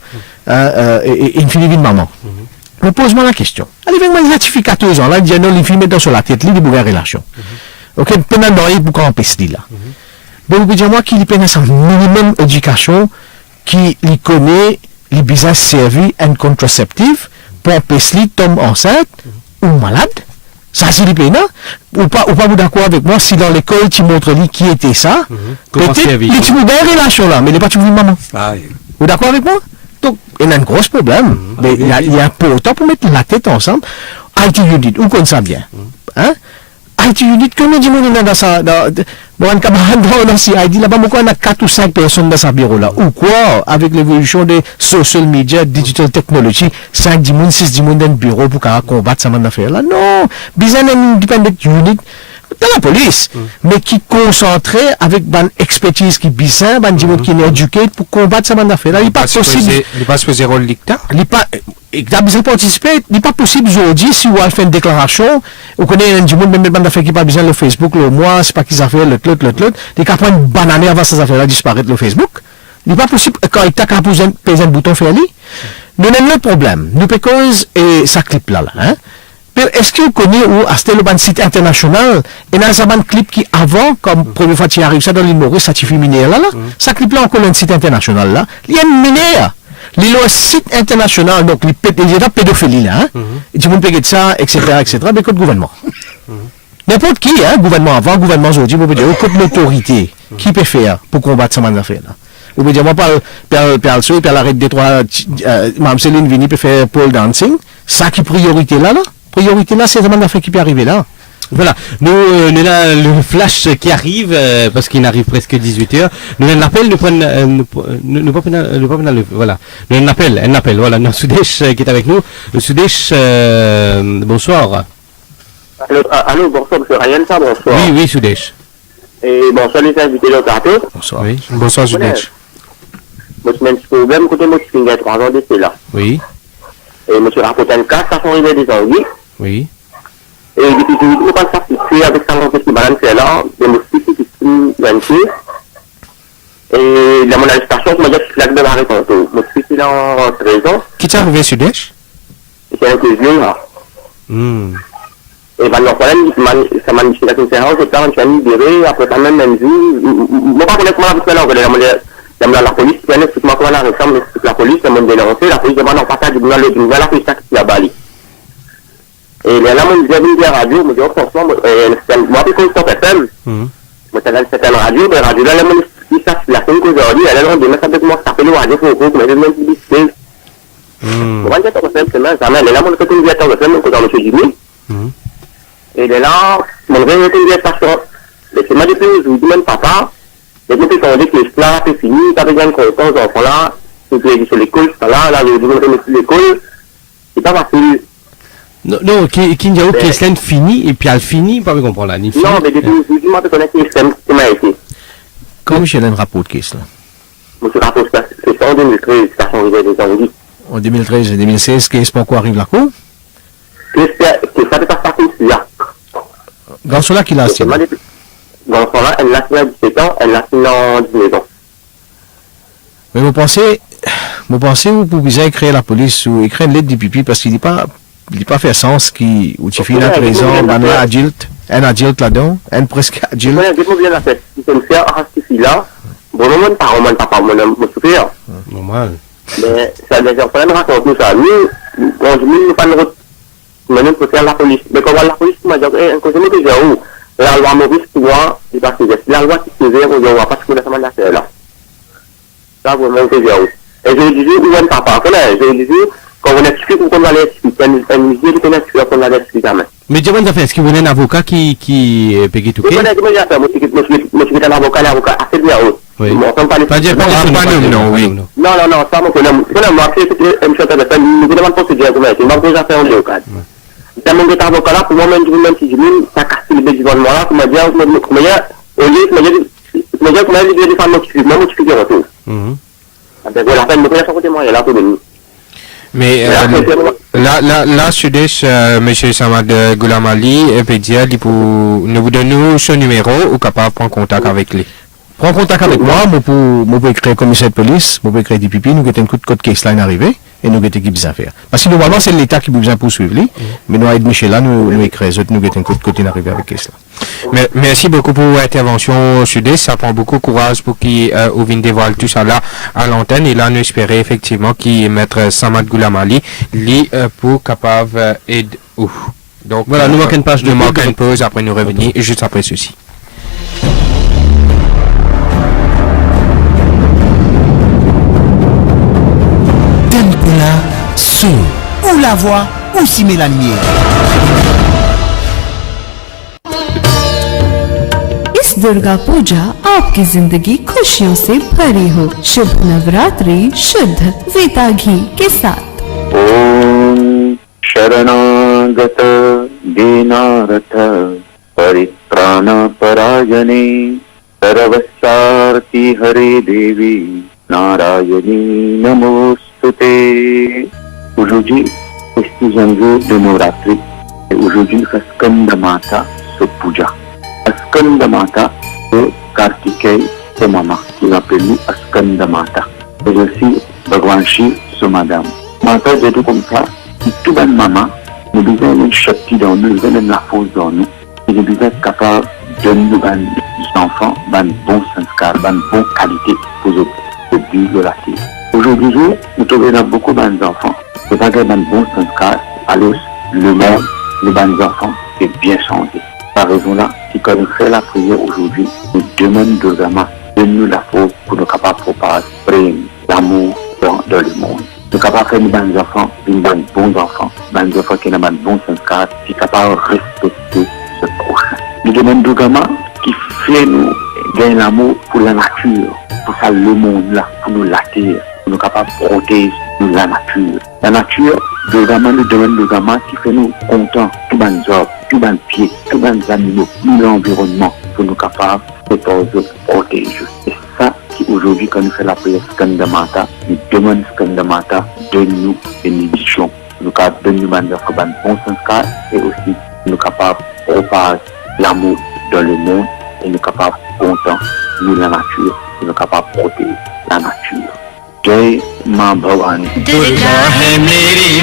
et une fille de maman. On pose-moi la question. Allez, fait comme man chiffre 14 ans, là, il dit non, il filme dans sur la tête, il dit une relation. Ok, pendant l'oreille pour qu'on empêche là. Donc, vous pouvez dire moi qu'il peine un minimum d'éducation qui lui connaît les business servis and contraceptive pour empêcher lui tomber enceinte ou malade. Ça, c'est les peine. Ou pas vous d'accord avec moi si dans l'école tu montres lui qui était ça. Peut-être tu veux bien relation là, mais il n'est pas toujours maman. Vous d'accord avec moi? Donc, il y a un gros problème. Mais il y a pas autant pour mettre la tête ensemble. IT Unit, où qu'on ça bien? Hein? IT Unit, combien de monde dans ça? Bon, un camarade dans CID, là-bas, pourquoi on a 4 ou 5 personnes dans sa bureau là? Ou quoi? Avec l'évolution des social media, digital technology, 5 10 monde, 6 10 monde dans le bureau pour combattre ça affaire là? Non! Besoin d'un independent unit dans la police, mais qui concentré avec une expertise qui bizarre, un monde qui est éduqué pour combattre ça affaire là. Il n'est pas possible. Il n'est pas supposé rôle l'ICTA? Il a besoin de participer. Il n'est pas possible aujourd'hui, si vous avez fait une déclaration, vous connaissez un monde, même des affaires qui n'a pas besoin de Facebook, le mois, c'est pas qu'ils ont fait l'autre. Il est capable de bananer avant ces affaires-là disparaître le Facebook. Il n'est pas possible, quand il a besoin de bouton faire lui. Nous avons le problème. Nous cause et ça clip là, hein. Est-ce que vous connaissez où à le site international et dans un clip qui avant, comme première fois tu arrives ça dans l'île Maurice, ça tu filmé là, ça clip là encore un site international là, il y a une minière. Il y a un site international, donc il y a pédophilie là, hein. Et tu peux payer de ça, etc., mais que le gouvernement. N'importe qui, hein, gouvernement avant, gouvernement aujourd'hui, vous pouvez dire, aucune autorité, qui peut faire pour combattre ce affaire là. Vous pouvez dire, moi, par l'arrêt des trois, Mme Céline Vini peut faire pole dancing, ça qui priorité là. Priorité là, c'est vraiment l'affaire qui peut arriver là. Voilà, nous avons le flash qui arrive, parce qu'il arrive presque 18h. Nous avons un appel, voilà. Nous avons un appel, voilà. Nous avons Soudesh qui est avec nous. Soudesh, bonsoir. Allô, bonsoir, monsieur Ryan, ça, bonsoir. Oui, Soudesh. Et bonsoir, les invités de plateau. Bonsoir. Oui, bonsoir, Soudesh. Moi, je suis un petit problème, côté moi, je suis 3 ans d'essai là. Oui. Et monsieur rapporte un cas, ça sont arrivés des envies. Oui. Et depuis que je ne peux pas satisfaire avec ça, qui balance là, de me spécifier qui sont et dans mon arrestation, je me dis que je suis là de ma réponse. Je suis là en 13 ans. Qui t'est arrivé, Soudesh? C'est un peu vieux là. Et ben, le problème, ça m'a dit que la conférence, je suis libéré, après ça même jour. Je ne sais pas comment on va faire là, la police, explique-moi comment la réforme, la police, elle m'a dénoncé, la police demande en partage du dans la piste qui a Bali. Et là, moi, je viens de la radio, je me dis, franchement, moi, puis quand je suis FM, moi, c'est dans certaines radios, mais radio, là, ils savent la scène qu'aujourd'hui, elle est là, demain, ça peut commencer à faire le radio, il faut que je me dise, on va dire que c'est ça, mais là, mon côté médiateur de FM, quand on M. Jimmy, et là, mon vrai côté médiateur, c'est moi, depuis, je vous dis même, papa, et depuis qu'on dit que là, c'est fini, t'as besoin de confiance aux enfants là, et puis, sur l'école, là, je vous dis, l'école, c'est pas facile. Non, qui dit que c'est fini, et puis elle finit, pas comprendre là, ni fini. Non, mais depuis, je me connais que c'est comment été. Comment Michel a un rapport de caisse là? Monsieur rapport, c'est ça en 2013, ça a changé des ans, oui. En 2013 et 2016, qu'est-ce pourquoi arrive la cour? Que ça ne passe pas comme ça. Garçon là qui l'a assis. Garçon là, elle l'a signé à 17 ans, elle l'a signé en 19 ans. Mais vous pensez vous pouvez créer la police ou écrire une lettre du pipi parce qu'il dit pas fait sens qui où tu finis à présent un adulte là-dedans, un presque adulte. Je bien la fête. Si c'est une faire à ce fille-là, bon, non, pas vraiment papa, mon souffrir. Normal. Mais ça les enfants racontent nous ça. Nous, quand je ne pas nous peut faire la police. Mais quand la police m'a dit, quand je me dis, la loi Maurice, tu vois, c'est pas que la loi qui se fait, on va pas se faire la terre là. Ça, vraiment, c'est bien. Et je disais, où est papa? Je disais, quand on explique où on va l'expliquer, un musée qui connaît ce qu'on va l'expliquer. Mais dis-moi, est-ce qu'il y a un avocat qui paye tout? Oui, je suis un avocat assez bien. Oui. Pas dire pas non, oui. Non, ça, moi, moi, c'est une chose de faire, nous devons procéder à comment c'est, moi, déjà fait un avocat. C'est mon avocat là, pour moi, même si je me ça casse le gouvernement là, pour me dire, au lieu, comment il dit, faire notifier retour. Voilà, la peine de connaître son côté moyen là pour nous. Mais là, Sudèche, M. Samad Goulamali, peut dire, nous vous donnons son numéro ou capable de prendre contact avec lui. Prends contact avec moi, moi pour écrire commissaire de police, moi pour écrire des pipi, nous avons un coup de code case line arrivé, et nous avons qui besoin faire. Parce que normalement, c'est l'État qui besoin poursuivre lui, mais nous, avec Michel là, nous écrivons, nous avons un coup de code arrivé avec case là. Merci beaucoup pour l'intervention, Sudèche. Ça prend beaucoup de courage pour qu'il vienne dévoiler tout ça là à l'antenne. Et là, nous espérons effectivement qu'il maître Samad Goulamali, lui, pour capable aider. Donc, voilà, nous manquons une page de nous manquons une pause, après nous revenir, juste après ceci. Sou, ou la voix, ou simer la lumière. इस दुर्गा पूजा आपकी जिंदगी खुशियों से भरी हो। शुभ नवरात्रि शुद्ध वीता घी के साथ। ओम शरणागत दीनारथ परित्राण परायणे सर्वसारथि हरे देवी नारायणी नमोस्तुते. Aujourd'hui, c'est un jour de Navratri. Et aujourd'hui, c'est Skanda Mata Puja. Skanda Mata, c'est Kartikeya, c'est maman, qui l'appelle nous Skanda Mata. Et aussi, Bhagwan Shiv, c'est madame. Mata, c'est tout comme ça. Tout le maman, nous devons une shakti dans nous, nous avons la force dans nous. Et nous devons être capables de nous donner des enfants, de bons sanskars, de bonne qualité pour vivre la terre. Aujourd'hui, nous trouvons beaucoup d'enfants. C'est pas que dans le bon sanskar, alors le monde, les bons enfants, est bien changé. Par raison là, si quand nous faisons la prière aujourd'hui, nous demandons vraiment de nous la force pour nous capables de propager l'amour dans le monde. Nous sommes capables de faire des bons enfants, des bons enfants qui ont des bons sanskars, qui sont capables de respecter ce prochain. Nous demandons vraiment qui fait nous gagner l'amour pour la nature, pour ça le monde là, pour nous la terre. Nous sommes capables de protéger la nature. La nature, nous demande le gamin qui fait nous contents, tout les arbres, tout les pieds, tous les animaux, tout l'environnement, pour nous capables de protéger. Et ça qui aujourd'hui, quand nous faisons la prière Skandamata, nous demandons Skandamata de nous bénédictions. Nous capables de nous demander un bon sanskar et aussi nous capables de propager l'amour dans le monde et nous capables de contents, nous la nature, et nous capables de protéger la nature. जय माँ भवानी।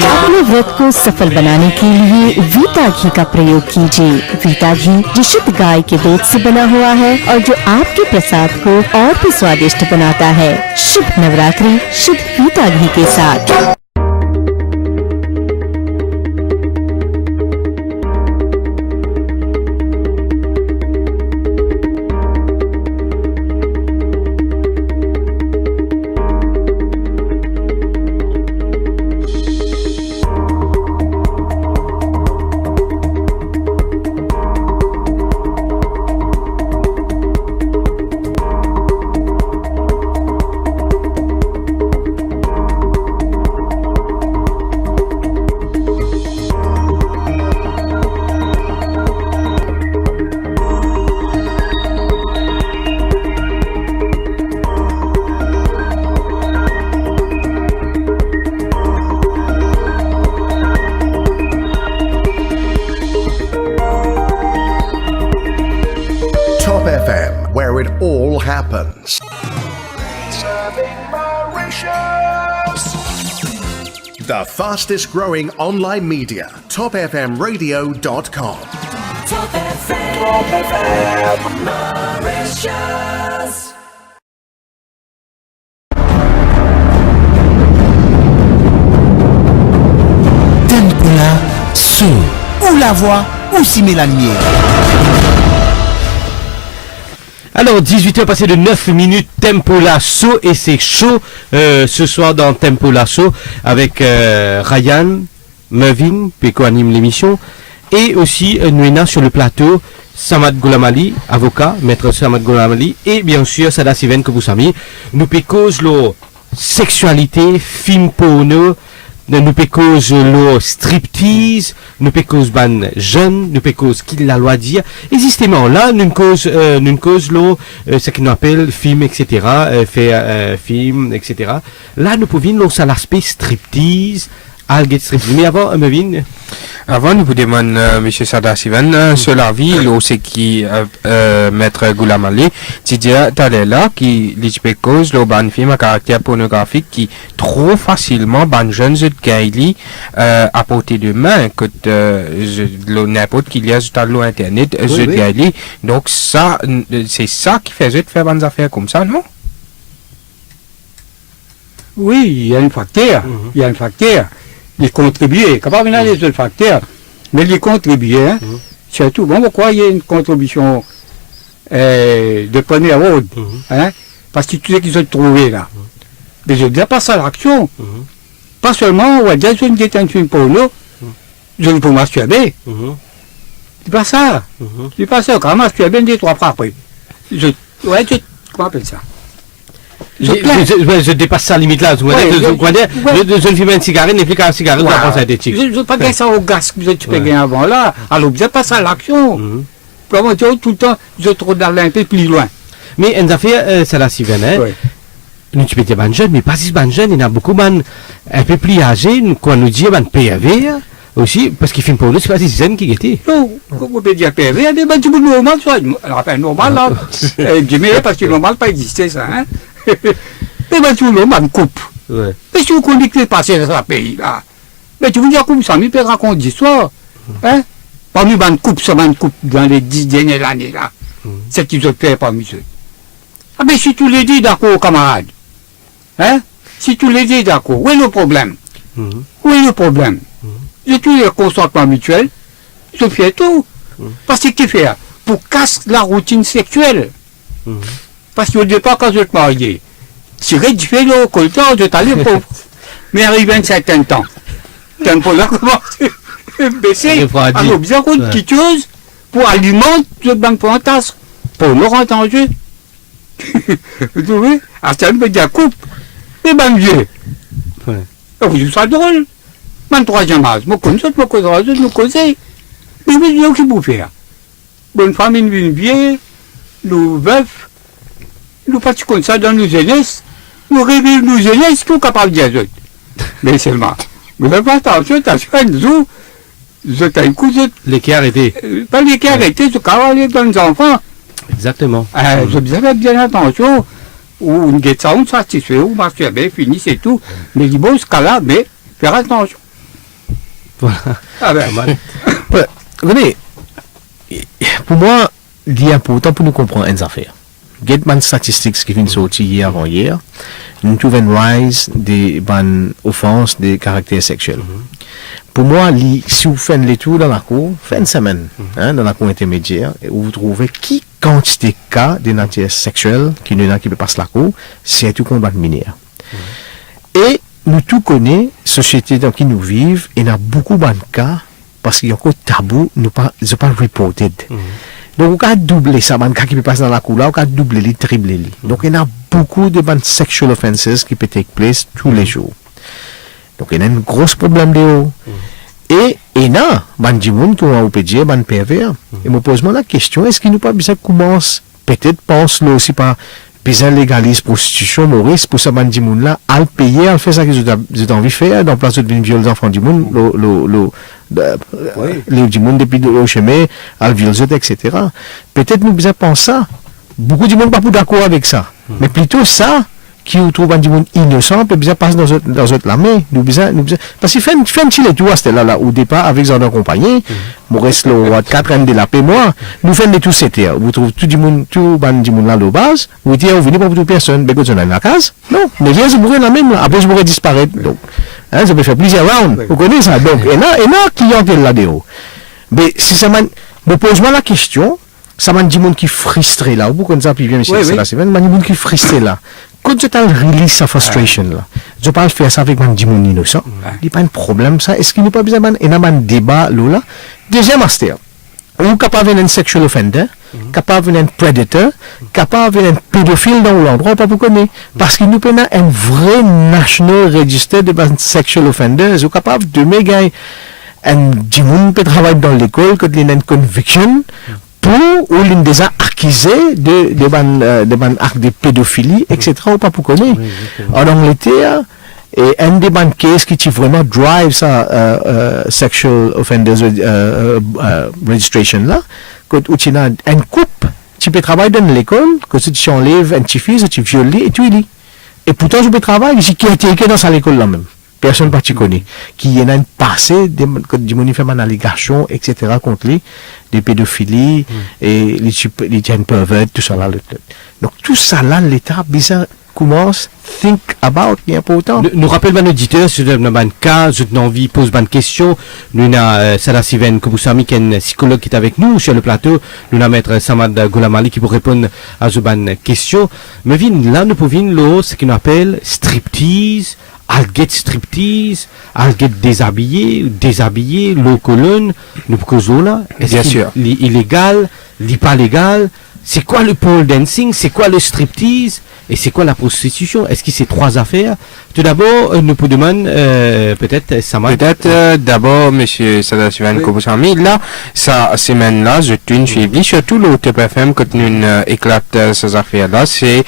अपने व्रत को सफल बनाने के लिए वीता घी का प्रयोग कीजिए। वीता घी जो शुद्ध गाय के दूध से बना हुआ है और जो आपके प्रसाद को और भी स्वादिष्ट बनाता है। शुभ नवरात्रि शुद्ध वीता घी के साथ। happens. The fastest growing online media, topfmradio.com. Top FM Mauritius. Tempola Soul. Ou la voix, ou Simé la lumière. Alors, 18h passé de 9 minutes, Tempo Lasso, et c'est chaud ce soir dans Tempo Lasso avec Ryan, Mervyn, qui co-anime l'émission, et aussi Nwena sur le plateau, Samad Goulamali, avocat, maître Samad Goulamali, et bien sûr Sada Siven que vous savez. Nous pécose la sexualité, film porno, nous pécose le striptease, nous pécose ban jeune, nous pécose qui la loi dire. Et justement là, nous cause ce qu'on appelle film, etc., film, etc. Là, nous pouvons lancer l'aspect striptease, algue striptease. Mais avant, Mervyn. Avant, nous vous demandons, M. Sada Sivan, sur la vie, c'est qui, Maître Goulamali, Tidia Talela, qui, l'Ichpekos, le ban film à caractère pornographique, qui, trop facilement, ban jeunes de Gaili, à portée de main, que, n'importe qu'il y a sur le Internet, de Gaili. Donc, ça, c'est ça qui fait de faire des affaires comme ça, non? Oui, il y a un facteur. Il y a un facteur. Les contribuer, quand on a les autres facteurs, mais les contribuer, surtout, bon, pourquoi il y a une contribution de premier ordre, parce que tu sais qu'ils ont trouvé là. Mais je ne dis pas ça l'action. Pas seulement, on va dire, je ne détention pour nous, je ne peux masturber. C'est pas ça. C'est pas ça, quand masturber, deux, trois fois après. Comment on appelle ça? Je dépasse sa limite là. Je ne fume une cigarette, n'est plus qu'un cigarette, je pense à des chics. Je ne veux pas gagner ça au gaz que tu peux gagner avant là. Alors, je pas ça l'action. Vraiment, tout le temps, je trouve d'aller un peu plus loin. Mais une affaire, c'est la Sylvain, nous tu peux dire ban jeune, mais pas si ban jeune, il y en a beaucoup un peu plus âgés, quand nous dit ban PAV aussi, parce qu'ils filment pour nous, c'est pas des jeunes qui étaient. Non, on peut dire PAV, il y a des gens normal, alors enfin normal là, parce que normal pas existé ça, hein. Mais tu veux une coupe. Mais si vous connaissez passer dans ce pays là, mais tu veux dire comme ça, il peut raconter l'histoire. Hein? Parmi une coupe, ça va une coupe dans les 10 dernières années là. C'est ce qu'ils ont fait parmi eux. Ah mais si tu les dis d'accord, camarade. Hein? Si tu les dis d'accord, où est le problème? Où est le problème? C'est tout le consentement mutuel. Je fais tout. Parce que tu fais pour casser la routine sexuelle. Parce qu'au départ, quand je te mariais, c'est réduit le coltant, je t'allais pauvre. Mais arrivé un certain temps, t'as un peu là commencé à baisser. Alors, bien qu'on petite chose pour alimenter le banc fantasme, pour le rentrer en jeu. Vous trouvez? Alors, ça me dit à coupe. Mais ben vieux. Vous ça drôle. Man troisième âge, moi comme ça, moi causer. Mais je dis, qu'est-ce que vous faites? Bonne famille, une vieille, nous veufs. Nous partis comme ça dans nos jeunesse, nous rêvons nos jeunesse, nous capables de dire. Mais seulement, mais faites attention, t'as fait un jour, je t'ai un coup de... L'équerre arrêté. Pas l'équerre arrêté, je cavalier dans les enfants. Exactement. Je faisais bien attention, ou une guette ça, on satisfait, ou masturber, fini, c'est tout. Mais du bon, ce cas-là, mais faire attention. Voilà. Ah ben, Regardez, pour moi, il est important pour nous comprendre une affaire. Getman Statistics qui viennent sortir hier avant hier, nous trouvons une rise des offenses de caractère sexuel. Pour moi, si vous faites les tours dans la cour, faites une semaine dans la cour intermédiaire, et vous trouvez qui quantité de cas de nature sexuelle qui peut passer la cour, c'est tout combat minière. Et nous tous connaissons la société dans qui nous vivons, et il y a beaucoup de cas, parce qu'il y a encore tabou, nous pas reported. Donc, on a doublé ça, man, qui peut passer dans la cour là, on a doublé les, triplé les. Donc, il y a beaucoup de sexual offenses qui peuvent take place tous les jours. Donc, il y a un gros problème de haut. Et il y a des gens qui ont OPG, des pervers. Et je me pose la question, est-ce qu'il nous pas besoin de commencer, peut-être pense là aussi par besoin légaliser prostitution, Maurice, pour ça, des gens là, à le payer, à le faire ça qu'ils ont envie de faire, dans place de violer les enfants du monde, les du monde depuis le chemin, à le violer, etc. Peut-être nous besoin penser ça. beaucoup de monde pas d'accord avec ça. Mais plutôt ça, qui vous trouve un monde innocent, peut bien passer dans notre la main. Nous besoin, parce qu'il fait un petit tout à ce là, au départ, avec son compagnie, Maurice le 4 ans de la paix, moi, nous faisons tout c'était. Vous trouvez tout le monde, tout le monde là, de base, vous dites, vous venez pas pour toute personne, mais quand on est dans la case, non, mais viens, vous pourrez la même, après, vous pourrez disparaître. Donc, hein, ça peut faire plusieurs rounds. Vous connaissez ça? Donc, et là, clientèle là-dedans. Mais si ça m'a, me pose-moi la question, ça m'a dit monde qui frustré là, vous connaissez ça, puis bien, c'est la semaine, m'a dit monde qui frustré là. Quand je t'ai release sa frustration là, je parle faire ça avec mon dimon innocent, il n'y a pas un problème ça, est-ce qu'il n'y a pas besoin d'un débat là? Deuxième master, ou capable d'un sexual offender, capable d'un predator, capable d'un pédophile dans l'endroit, pas pour connaître, parce qu'il nous peut un vrai national register de sexual offenders, ou capable de méga un dimon peut travailler dans l'école quand il y a une conviction, pour ou l'une des accusés de actes de pédophilie, etc. ou pas pour connaître. En Angleterre, et un des cases qui vraiment drive ça, sexual offenders registration là, quand tu as un couple, tu peux travailler dans l'école, quand tu enlèves un petit fils, tu violes et tu lis. Et pourtant, je peux travailler, qui a été dans l'école là même. Personne pas tu connaît. Qui y a un passé, du monde fait une allégation, etc. contre lui, de pédophilie, et les jeunes pervers, tout ça là. Donc tout ça là, l'État bizarre commence think about, c'est important. Nous rappelle mon auditeur, si vous avez un cas, si vous avez envie, pose une question. Nous avons Sarah Siven Kobusami, qui est un psychologue qui est avec nous sur le plateau. Nous avons maître Samad Goulamali qui peut répondre à cette question. Mais là, nous pouvons ce qu'on appelle striptease, al get striptease, al get déshabillé, l'eau colonne, nous pouvons là. Bien sûr. Illégal, pas légal. C'est quoi le pole dancing? C'est quoi le striptease? Et c'est quoi la prostitution? Est-ce que c'est trois affaires? Tout d'abord, nous pouvons demander peut-être Samad. Peut-être d'abord, monsieur Sadasivan Kobusami, là, ça semaine-là, je suis suivi, surtout l'autre FM, quand nous éclate ces affaires-là, c'est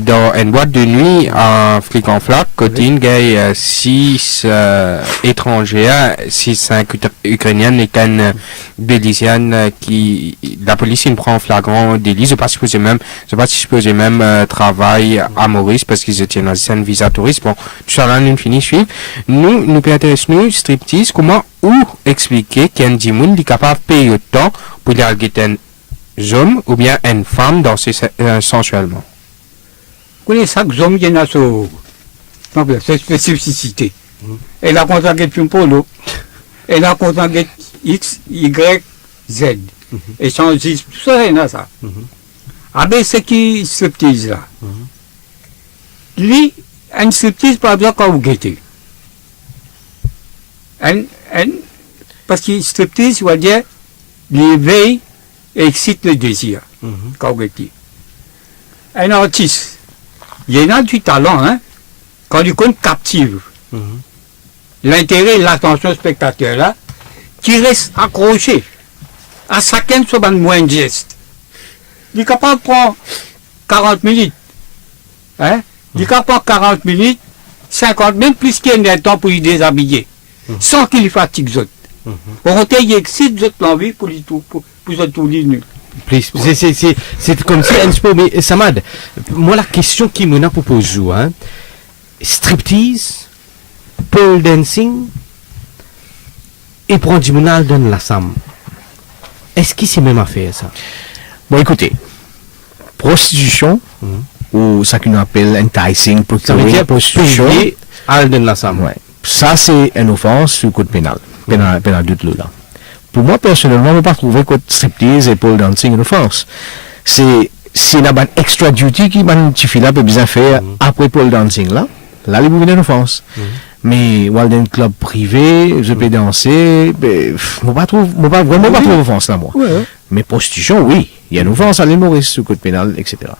dans une boîte de nuit en flic en flac, côté une gars 6 étrangers, 5 ukrainiennes et qu'une bélicienne qui, la police, il prend en flagrant délit, je ne sais pas si je peux même travail à Maurice parce qu'ils étaient dans un visa touriste. Bon, tout ça là, nous finissons suivre. Nous peut intéresser nous, striptease, comment ou expliquer qu'un dimoun est capable de payer autant pour aller guetter un homme ou bien une femme danser sensuellement. Vous connaissez ça que l'homme qui est dans cette spécificité. Elle a contracté un polo. Elle a contracté X, Y, Z. Et change tout ça, il y a ça. Ah ben, c'est qui striptease là. Lui, un striptease, par exemple, quand vous guettez. Parce que striptease, ça veut dire, l'éveil excite le désir, quand vous guettez. Un artiste, il a du talent, hein, quand il compte captive. L'intérêt et l'attention spectateur là, qui reste accroché à chacun sur un moyen de geste. Il est capable de prendre 40 minutes. Hein? Il est capable de prendre 40 minutes, 50, même plus qu'il y a un temps pour y déshabiller. Sans qu'il fatigue les autres. Pour qu'on il excite les autres l'envie pour tout les nus. C'est comme si, mais Samad, moi la question qui me propose, hein, striptease, pole dancing, et prendre du monal dans la sam. Est-ce que c'est même affaire ça? Bon, écoutez, prostitution, ou ça qu'on appelle enticing, ça veut dire prostitution, dans la sam. Ouais. Ça, c'est une offense sur le code pénal. Pénal de là. Pour moi, personnellement, je ne peux pas trouver que striptease et pole dancing une offense. C'est une extra duty qui m'a peut bien faire après pole dancing là. Là, il y a une offense. Mais Walden Club privé, je peux danser, je ne pas vraiment pas trouver offense là, moi. Mais prostitution, oui, il y a une offense à l'île Maurice sous code pénal, etc.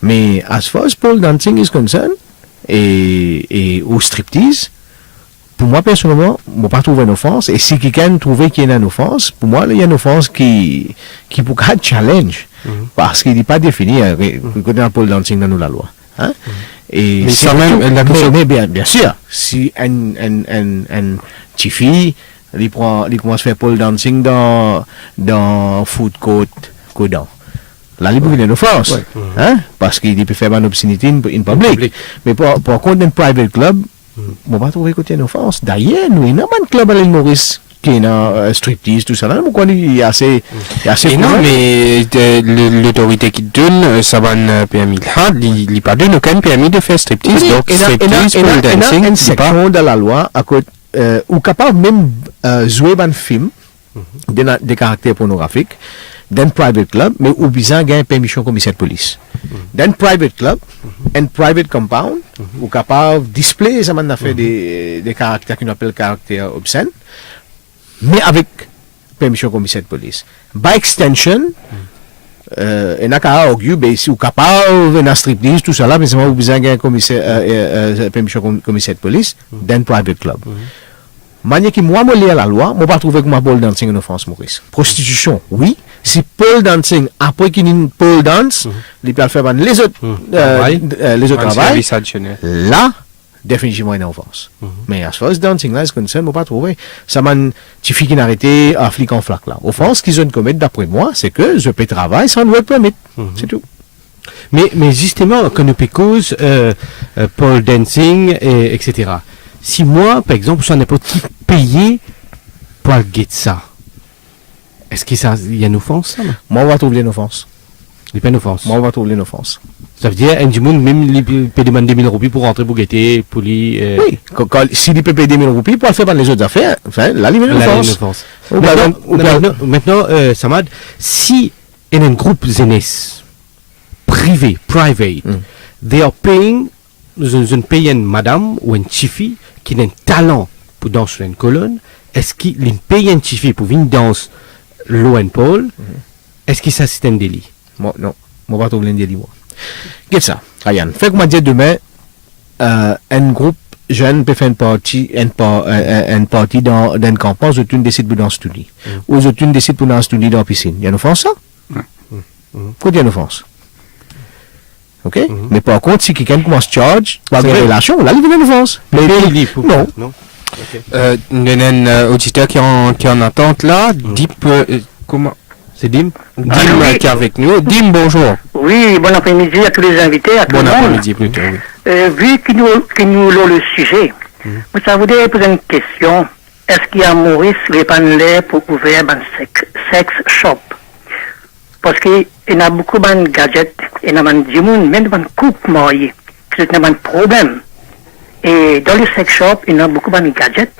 Mais as far as pole dancing is concerned, et au striptease, pour moi, personnellement, je ne peux pas trouver une offense. Et si quelqu'un trouvait qu'il y a une offense, pour moi, il y a une offense qui pourrait être challenge. Parce qu'il n'est pas défini, côté un pole dancing dans la loi. Hein? Et mais ça même, mais bien sûr, si une petite fille, il commence à faire pole dancing dans food court, Codan. Là, il peut une offense. Hein? Parce qu'il peut faire une obscénité in public. Mais pour contre un private club, on va trouver côté une offense. D'ailleurs, nous, il y a un club à l'île Maurice qui est dans striptease, tout ça. Là, pourquoi il y a assez. Et non, mais l'autorité qui donne, ça va un permis là, il n'y a pas donné aucun permis de faire striptease. Donc, striptease, pole dancing, il y a une section dans la loi à côté, où capable même jouer un film des caractères pornographiques d'un private club, mais ou besoin gain permission commissaire de police. D'un private club, un private compound, ou capable display ça m'a fait des caractères qu'on appelle caractères obscènes, mais avec permission commissaire de police. By extension, et n'a qu'à arguer, ben si ou capable d'un striptease tout ça là, mais c'est ou besoin gain commissaire permission commissaire de police d'un private club. Manière qui moi me lire la loi, moi pas trouver que ma pole dancing en offense Maurice. Prostitution, oui. Si pole dancing après qu'il y a une pole dance, il peut faire les autres travail. Là, définitivement une offense. Mais as far as dancing là est concerned, moi pas trouver. Ça m'a une fille qui n'a arrêté à flic en flac là. Offense qu'ils ont commis d'après moi, c'est que je peux travailler sans work permit. C'est tout. Mais justement, quand on peut cause pole dancing, etc. Si moi, par exemple, je suis n'importe qui payé pour guetter ça, est-ce qu'il y a une offense ça? Moi, on va trouver une offense. Il n'y a pas une offense. Moi, on va trouver une offense. Ça veut dire, un monde, même, il peut demander 1000 roupies pour rentrer pour guetter, pour lui. Oui, s'il peut payer 1000 roupies pour faire les autres affaires, enfin, là, il y a une offense. Maintenant, Samad, si il y a un groupe jeunesse privé, private, they are paying, je paye une madame ou une chifi qui a un talent pour danser sur une colonne, est-ce qu'il paye une chifi pour venir danser l'eau and Paul, est-ce que ça c'est un délit? Moi, non. Moi, pas trouver un délit, moi. Qu'est-ce ça, Ryan? Fait que moi, dire demain, un groupe jeune peut faire une partie dans une campagne, où tu décides pour danser studio. Ou tu décides pour danser studio dans la piscine. Il y a une offense, ça? Quoi, il y a une offense? Ok? Mais par contre, si quelqu'un commence à charge, par des relations, là, il y a une offense. Mais non. Il y a un auditeur qui est en attente là. Deep, comment? C'est Dim? Dim qui est avec nous. Dim, bonjour. Oui, bon après-midi à tous les invités, à tout le monde. Bon après-midi plutôt, oui. Vu que nous avons le sujet, ça voudrait poser une question. Est-ce qu'il y a Maurice les panelés pour ouvrir un sex shop? Parce qu'il y a beaucoup de gadgets, il y a des gens, même des couples mariés, qui ont un problème. Et dans le sex shop, il y a beaucoup de gadgets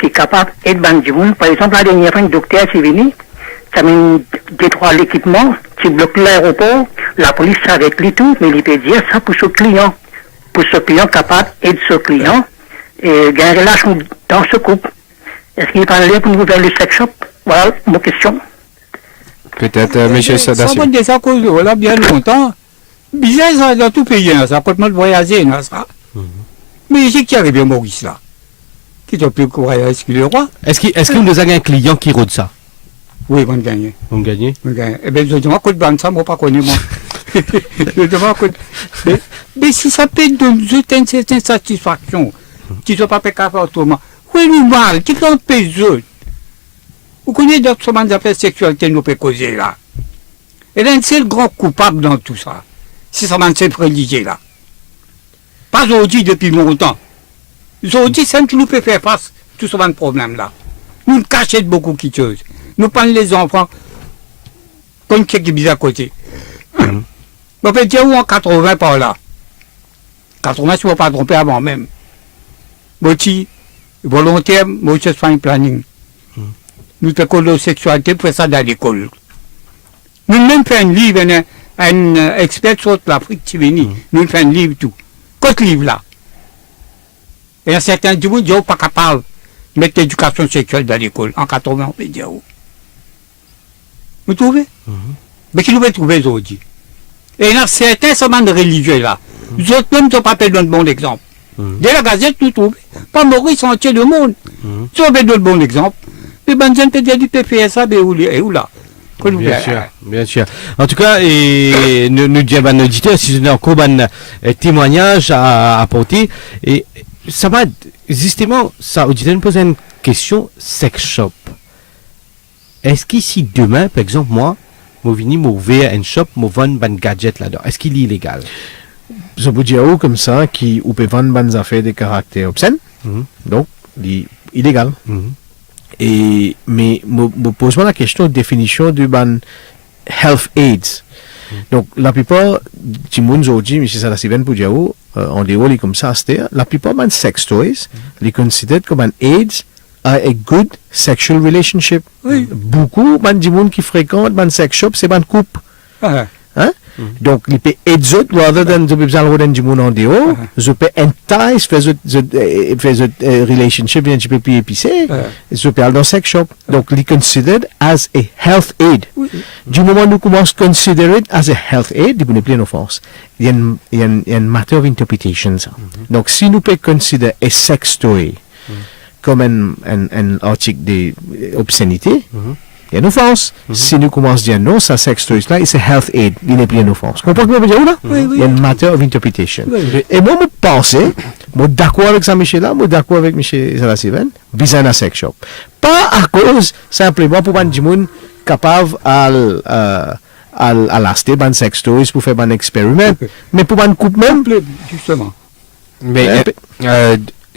qui sont capables d'aider des gens. Par exemple, la dernière fois, un docteur est venu, ça m'a détruit l'équipement, qui bloque l'aéroport, la police s'arrête lui tout, mais il peut dire ça pour ce client. Pour ce client capable d'aider ce client et gagner une relation dans ce couple. Est-ce qu'il est parlé pour nous ouvrir le sex shop? Voilà ma question. Peut-être, M. Sadassi. Ça va des à cause de là bien longtemps. Bizarre, ça dans tout pays, hein, ça coûte mal de voyager, hein, ça. Mais ici, qui arrive bien Maurice, là? Qui est plus courageux que le roi? Est-ce que nous avons un client qui rôde ça? Oui, on gagne. On gagne? Eh bien, je demande combien de ça, moi, pas connu, moi. Je demande combien. Mais si ça peut donner une certaine satisfaction, qui ne soit pas capable autrement, où est le mal? Qui t'en paye eux? Vous connaissez d'autres affaires sexualité nous peut causer là. Et là, c'est le grand coupable dans tout ça. C'est ça, c'est religieux là. Pas aujourd'hui depuis longtemps. Aujourd'hui, c'est un qui nous peut faire face à tout ce problème là. Nous cachons beaucoup de choses. Nous prenons les enfants comme ce qui est bizarre à côté. On peut dire où en 80 par là. 80, si on ne va pas tromper avant même. Moi, volontaire, moi, je fais un planning. Nous faisons la sexualité pour ça dans l'école. Nous même fait un livre, un expert sur l'Afrique qui vient. Nous faisons un livre tout. Qu'est-ce livre là? Et un certain du monde, ils pas capable de mettre l'éducation sexuelle dans l'école. En 80, on peut dire où. Vous trouvez? Mais qui nous veut trouver aujourd'hui? Et il y a certains semaines religieux là. Nous autres même, ne sont pas fait de bon exemple. Dès la gazette, nous trouvons. Pas Maurice entier le monde. Si on veut donner bon exemple, les bandes peut dire du PFSA, mais où là? Bien sûr. En tout cas, nous disons à nos auditeurs, si vous avez encore un témoignage à apporter, et ça va, justement, ça, auditeur nous pose une question, sex shop. Est-ce qu'ici, demain, par exemple, moi, moi vini ouvert un shop, moi vendre ban gadget là-dedans. Est-ce qu'il est illégal? Je vous dis comme ça, qui ou peut vendre des affaires de caractère obscène, donc illégal. Et mais me pose la question de définition du ban health aids. Donc la plupart du monde aujourd'hui, M. Sadasiven pour dire en dehors comme ça, c'est la plupart des sex toys, les considèrent comme un aids à a good sexual relationship. Oui. Beaucoup du monde qui fréquente ban sex shop, c'est ban couple. Ah, Hein? Donc, il peut aider autres, rather than de besoin de du monde en dehors, je peux entice, faire relationship, bien, je peux plus épicé, je peux aller dans sex shop. Donc, il est considered as a health aid. Du moment où nous commençons à consider it as a health aid, il n'y a plus d'offense. Il y a un matter of interpretation, ça. Donc, si nous pouvons consider a sex toy comme un article d'obscénité, il y a une offense. Si nous commençons à dire non, ça sex toys là, c'est health aid, il n'est plus une offense. Comprenez ce que je veux dire là? Il y a un matter of interpretation. Et moi, je pense, moi d'accord avec ça, Michel là, moi d'accord avec Michel Sadasiven, vis-à-vis de la sex shop. Pas à cause, simplement pour un monde capable à l'acheter ban sex toys pour faire un expériment, mais pour un couple même. Justement. Mais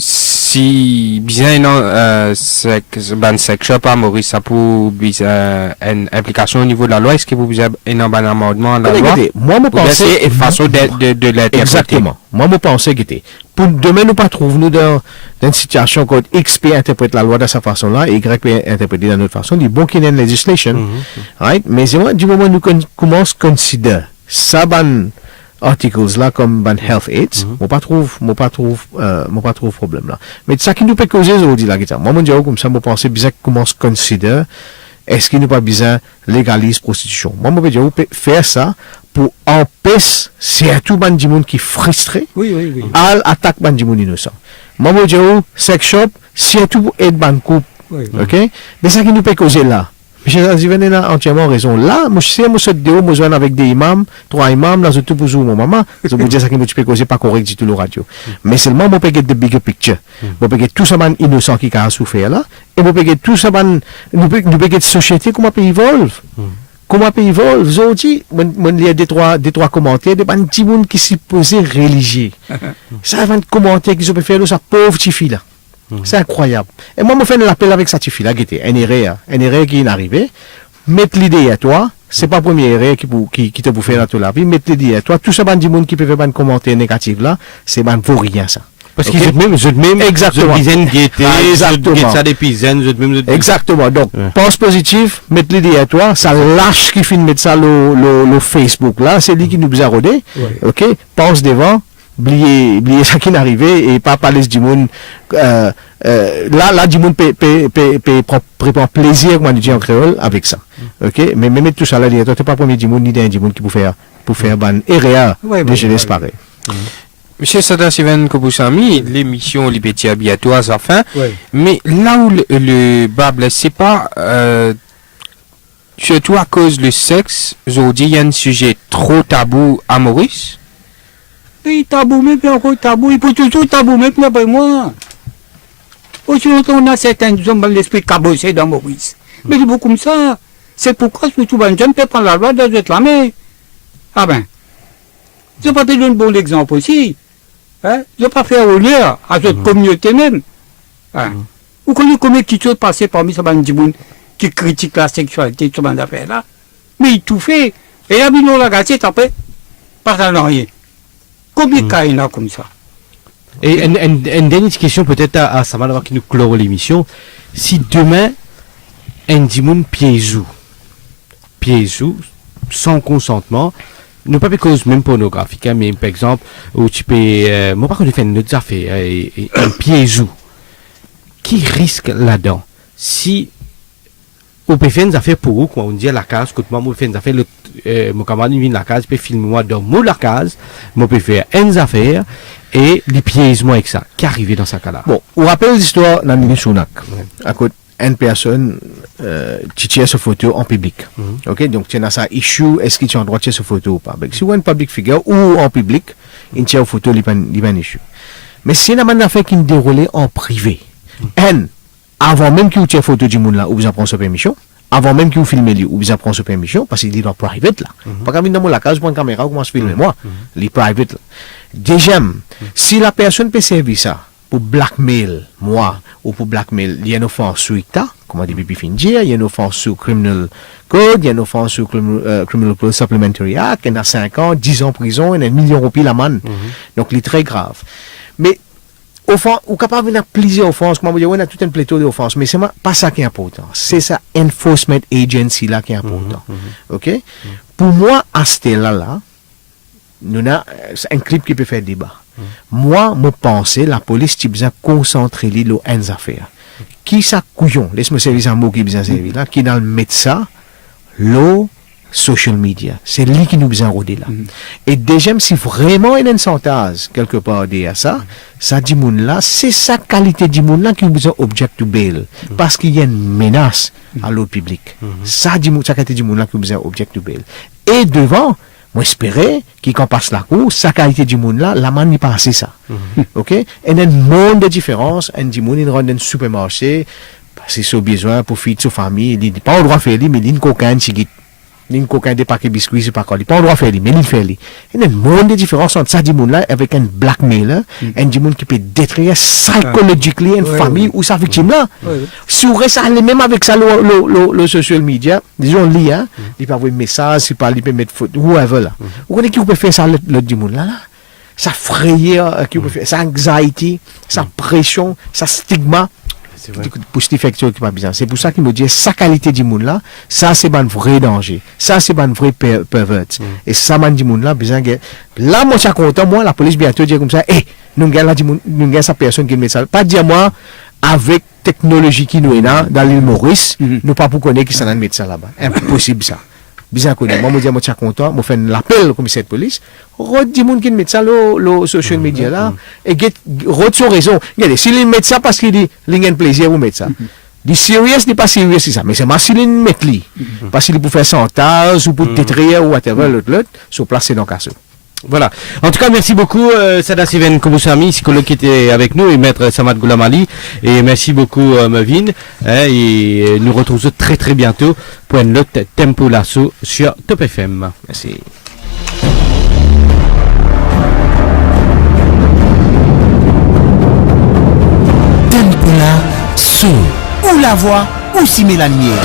si bien non sex shop à Maurice ça pour une implication au niveau de la loi, est-ce que vous avez un amendement à la loi? Moi je pense une façon de l'interpréter. Exactement. Moi je pense que pour demain nous pas trouver nous dans une situation où X peut interpréter la loi de sa façon là et Y peut interpréter d'une autre façon, il bon qu'il y ait une legislation, right? Mais du moment où nous commençons à considérer ça ban articles là comme ban health aids, moi pas trouve problème là. Mais ça qui nous peut causer aujourd'hui là, moi mon dieu comme ça, moi pense bizarre commence à considérer est-ce qu'il n'est pas bizarre légalise prostitution. Moi mon dieu faire ça pour empêcher surtout ban du monde qui frustré, à attaque ban du monde innocent. Moi mon dieu sex shop surtout pour aider ban couple, ok? Mais ça qui nous peut causer là. Michel Sadasiven a entièrement raison. Là, moi, je suis besoin avec des imams, 3 imams, là, je tout pour mon maman. Je vous dis ça qui me peut causer pas correct du tout le radio. Mais seulement, moi, je peux get the bigger picture. Moi, je peux get tout ça, man, innocent qui a souffert là. Et moi, je peux get tout ça, man, nous peux get société, comment peut évoluer. Comment peut évoluer. Aujourd'hui, moi, il y a des trois commentaires, des petits monde qui s'y posaient religieux. Ça, va commenter qui se peut faire, ça pauvre petit fille là. C'est incroyable. Et moi, je fais l'appel avec cette fille-là, qui était un erreur qui est arrivé. Mettre l'idée à toi, c'est pas la première erreur qui te vous fait dans toute la vie. Mettre l'idée à toi, tout ça, du monde qui peut faire un commentaire négatif là, c'est ban vaut rien, ça. Parce qu'ils même, exactement. Exactement. Donc, pense positif, mettre l'idée à toi, ça lâche qui finit de mettre ça le Facebook là, c'est lui qui nous a rodé. Ok? Pense devant. Oubliez ça qui est arrivé et pas parler du monde là du monde prend plaisir moi dis en créole avec ça. OK, mais même tout ça là toi t'es pas premier du monde ni d'un du monde qui pour faire ban erreur de jeunesse pareil. Monsieur Sadasiven Kobusami, l'émission Libétia bientôt à sa fin. Mais là où le bable c'est pas surtout à cause du sexe, aujourd'hui il y a un sujet trop tabou à Maurice. Oui, tabou, mais bien encore tabou. Il faut toujours tabou, mais bien pas moi. Aujourd'hui, on a certains hommes dans l'esprit cabossé dans Maurice. Mais c'est beaucoup comme ça. C'est pourquoi, surtout, ben, je ne peux prendre la loi de cette là, mais. Ah ben. Je ne vais pas te donner un bon exemple aussi. Hein? Je ne vais pas faire honneur à cette communauté même. Hein? Vous connaissez combien de choses passées parmi ce bande de monde qui critique la sexualité de ce bande d'affaires là. Mais il tout fait. Et là, ils la gâchette après. Pas dans rien. Combien de cas il y en a comme ça? Et une dernière question peut-être à Samara qui nous clôt l'émission. Si demain, un dimoun piège sans consentement, non pas cause même pornographique, hein, mais par exemple, où tu peux, moi par contre, faire une autre affaire, un piège, qui risque là-dedans? Si on peut faire une affaire pour vous, quand on dit à la case, quand moi, on fait une affaire, mon camarade vient à la case, peut filmer moi dans mon la case, moi, peut faire une affaire, et les pièges moi avec ça, qui arrive dans ce cas-là. Bon, on rappelle l'histoire d'un ministre Sounak. À côté, une personne, qui tient sa photo en public. Ok, donc, tu as ça issue, est-ce que tu as le droit de tirer sa photo ou pas? Si vous êtes une public figure ou en public, il tient une photo, il n'y a pas issue. Mais si il y a une affaire qui est déroulée en privé, avant même que vous tire photo du monde là, où vous en prenez sa permission, avant même qu'il vous filme lui, ou bien prendre sa permission, parce qu'il est dans private, là. Pas comme dans la case, prendre une caméra, commence à filmer moi. Il est private, là. Deuxième, si la personne peut servir ça, pour blackmail, moi, ou pour blackmail, il y a une offense sur l'État, comme on dit Bibi Finjia, il y a une offense sur Criminal Code, il y a une offense sur Criminal Code Supplementary Act, il y a 5 ans, 10 ans de prison, il y a 1 million de roupies l'amende. Donc, il est très grave. Mais, offense, ou capable de plusieurs offenses, comme on dit, on a tout un pléthore d'offenses, mais c'est pas ça qui est important. C'est ça, enforcement agency là qui est important. OK? Pour moi, à ce là, nous avons un clip qui peut faire débat. Moi, je pense la police qui besoin concentrer les affaires. Qui ça couillon, laisse-moi servir un mot qui besoin servir là, qui dans le médecin, l'eau, social media. C'est lui qui nous besoin rôder là. Et déjà, si vraiment il y a une synthèse quelque part à ça, ça dit moun là, c'est sa qualité du moun là qui nous besoin object to bail. Parce qu'il y a une menace à l'autre public. Ça dit sa qualité du moun là qui nous besoin object to bail. Et devant, moi espérais qu'il quand passe la cour, sa qualité du monde là, la man n'y pas assez ça. OK? Et il y a un monde de différence, un du monde, il rentre dans un supermarché, c'est son besoin pour faire sa famille, il n'a pas le droit de faire, mais il a une cocaïne, une cocaïne des paquets biscuits, c'est pas quoi, il n'a pas le droit de faire, mais il fait. Il y a un monde de différence entre ça du monde là, avec un blackmailer, un du monde qui peut détruire psychologiquement une famille ou sa victime là. Si vous restez même avec ça, le social media, disons, il hein, il peut avoir un message, il peut mettre photo, whoever là. Vous connaissez qui peut faire ça, le du monde là? Sa frayeur, qui peut faire, sa anxiety, sa pression, sa stigma. Pour cet effectuer qui pas bien. C'est pour ça qu'il me dit sa qualité du monde là, ça c'est un vrai danger. Ça c'est un vrai pervert. Et ça man du monde là besoin que là moi je suis content moi la police bientôt dire comme ça nous gagne là nous gagne sa personne qui met ça. Pas dire moi avec technologie qui nous est là dans l'île Maurice, nous pas pour connaître qui ça mettre ça là-bas. Impossible ça. Bizarre connu. Moi me dire moi je suis content, moi faire l'appel au commissaire de police. Rodi moun qui met ça le social media là et rod son raison. Regardez, s'il met ça parce qu'il dit il a un plaisir vous mettre ça. Dit serious n'est pas serious c'est ça, mais c'est masculine mettre lui parce qu'il pour faire chantage ou pour détruire ou whatever l'autre sur place dans casse. Voilà. En tout cas, merci beaucoup, Sada Seven Kobusami, psychologue qui était avec nous, et maître Samad Goulamali. Et merci beaucoup, Mavin. Et nous retrouvons très très bientôt pour un autre Tempo Lasso sur Top FM. Merci. Tempo Lasso, ou la voix, ou si la lumière.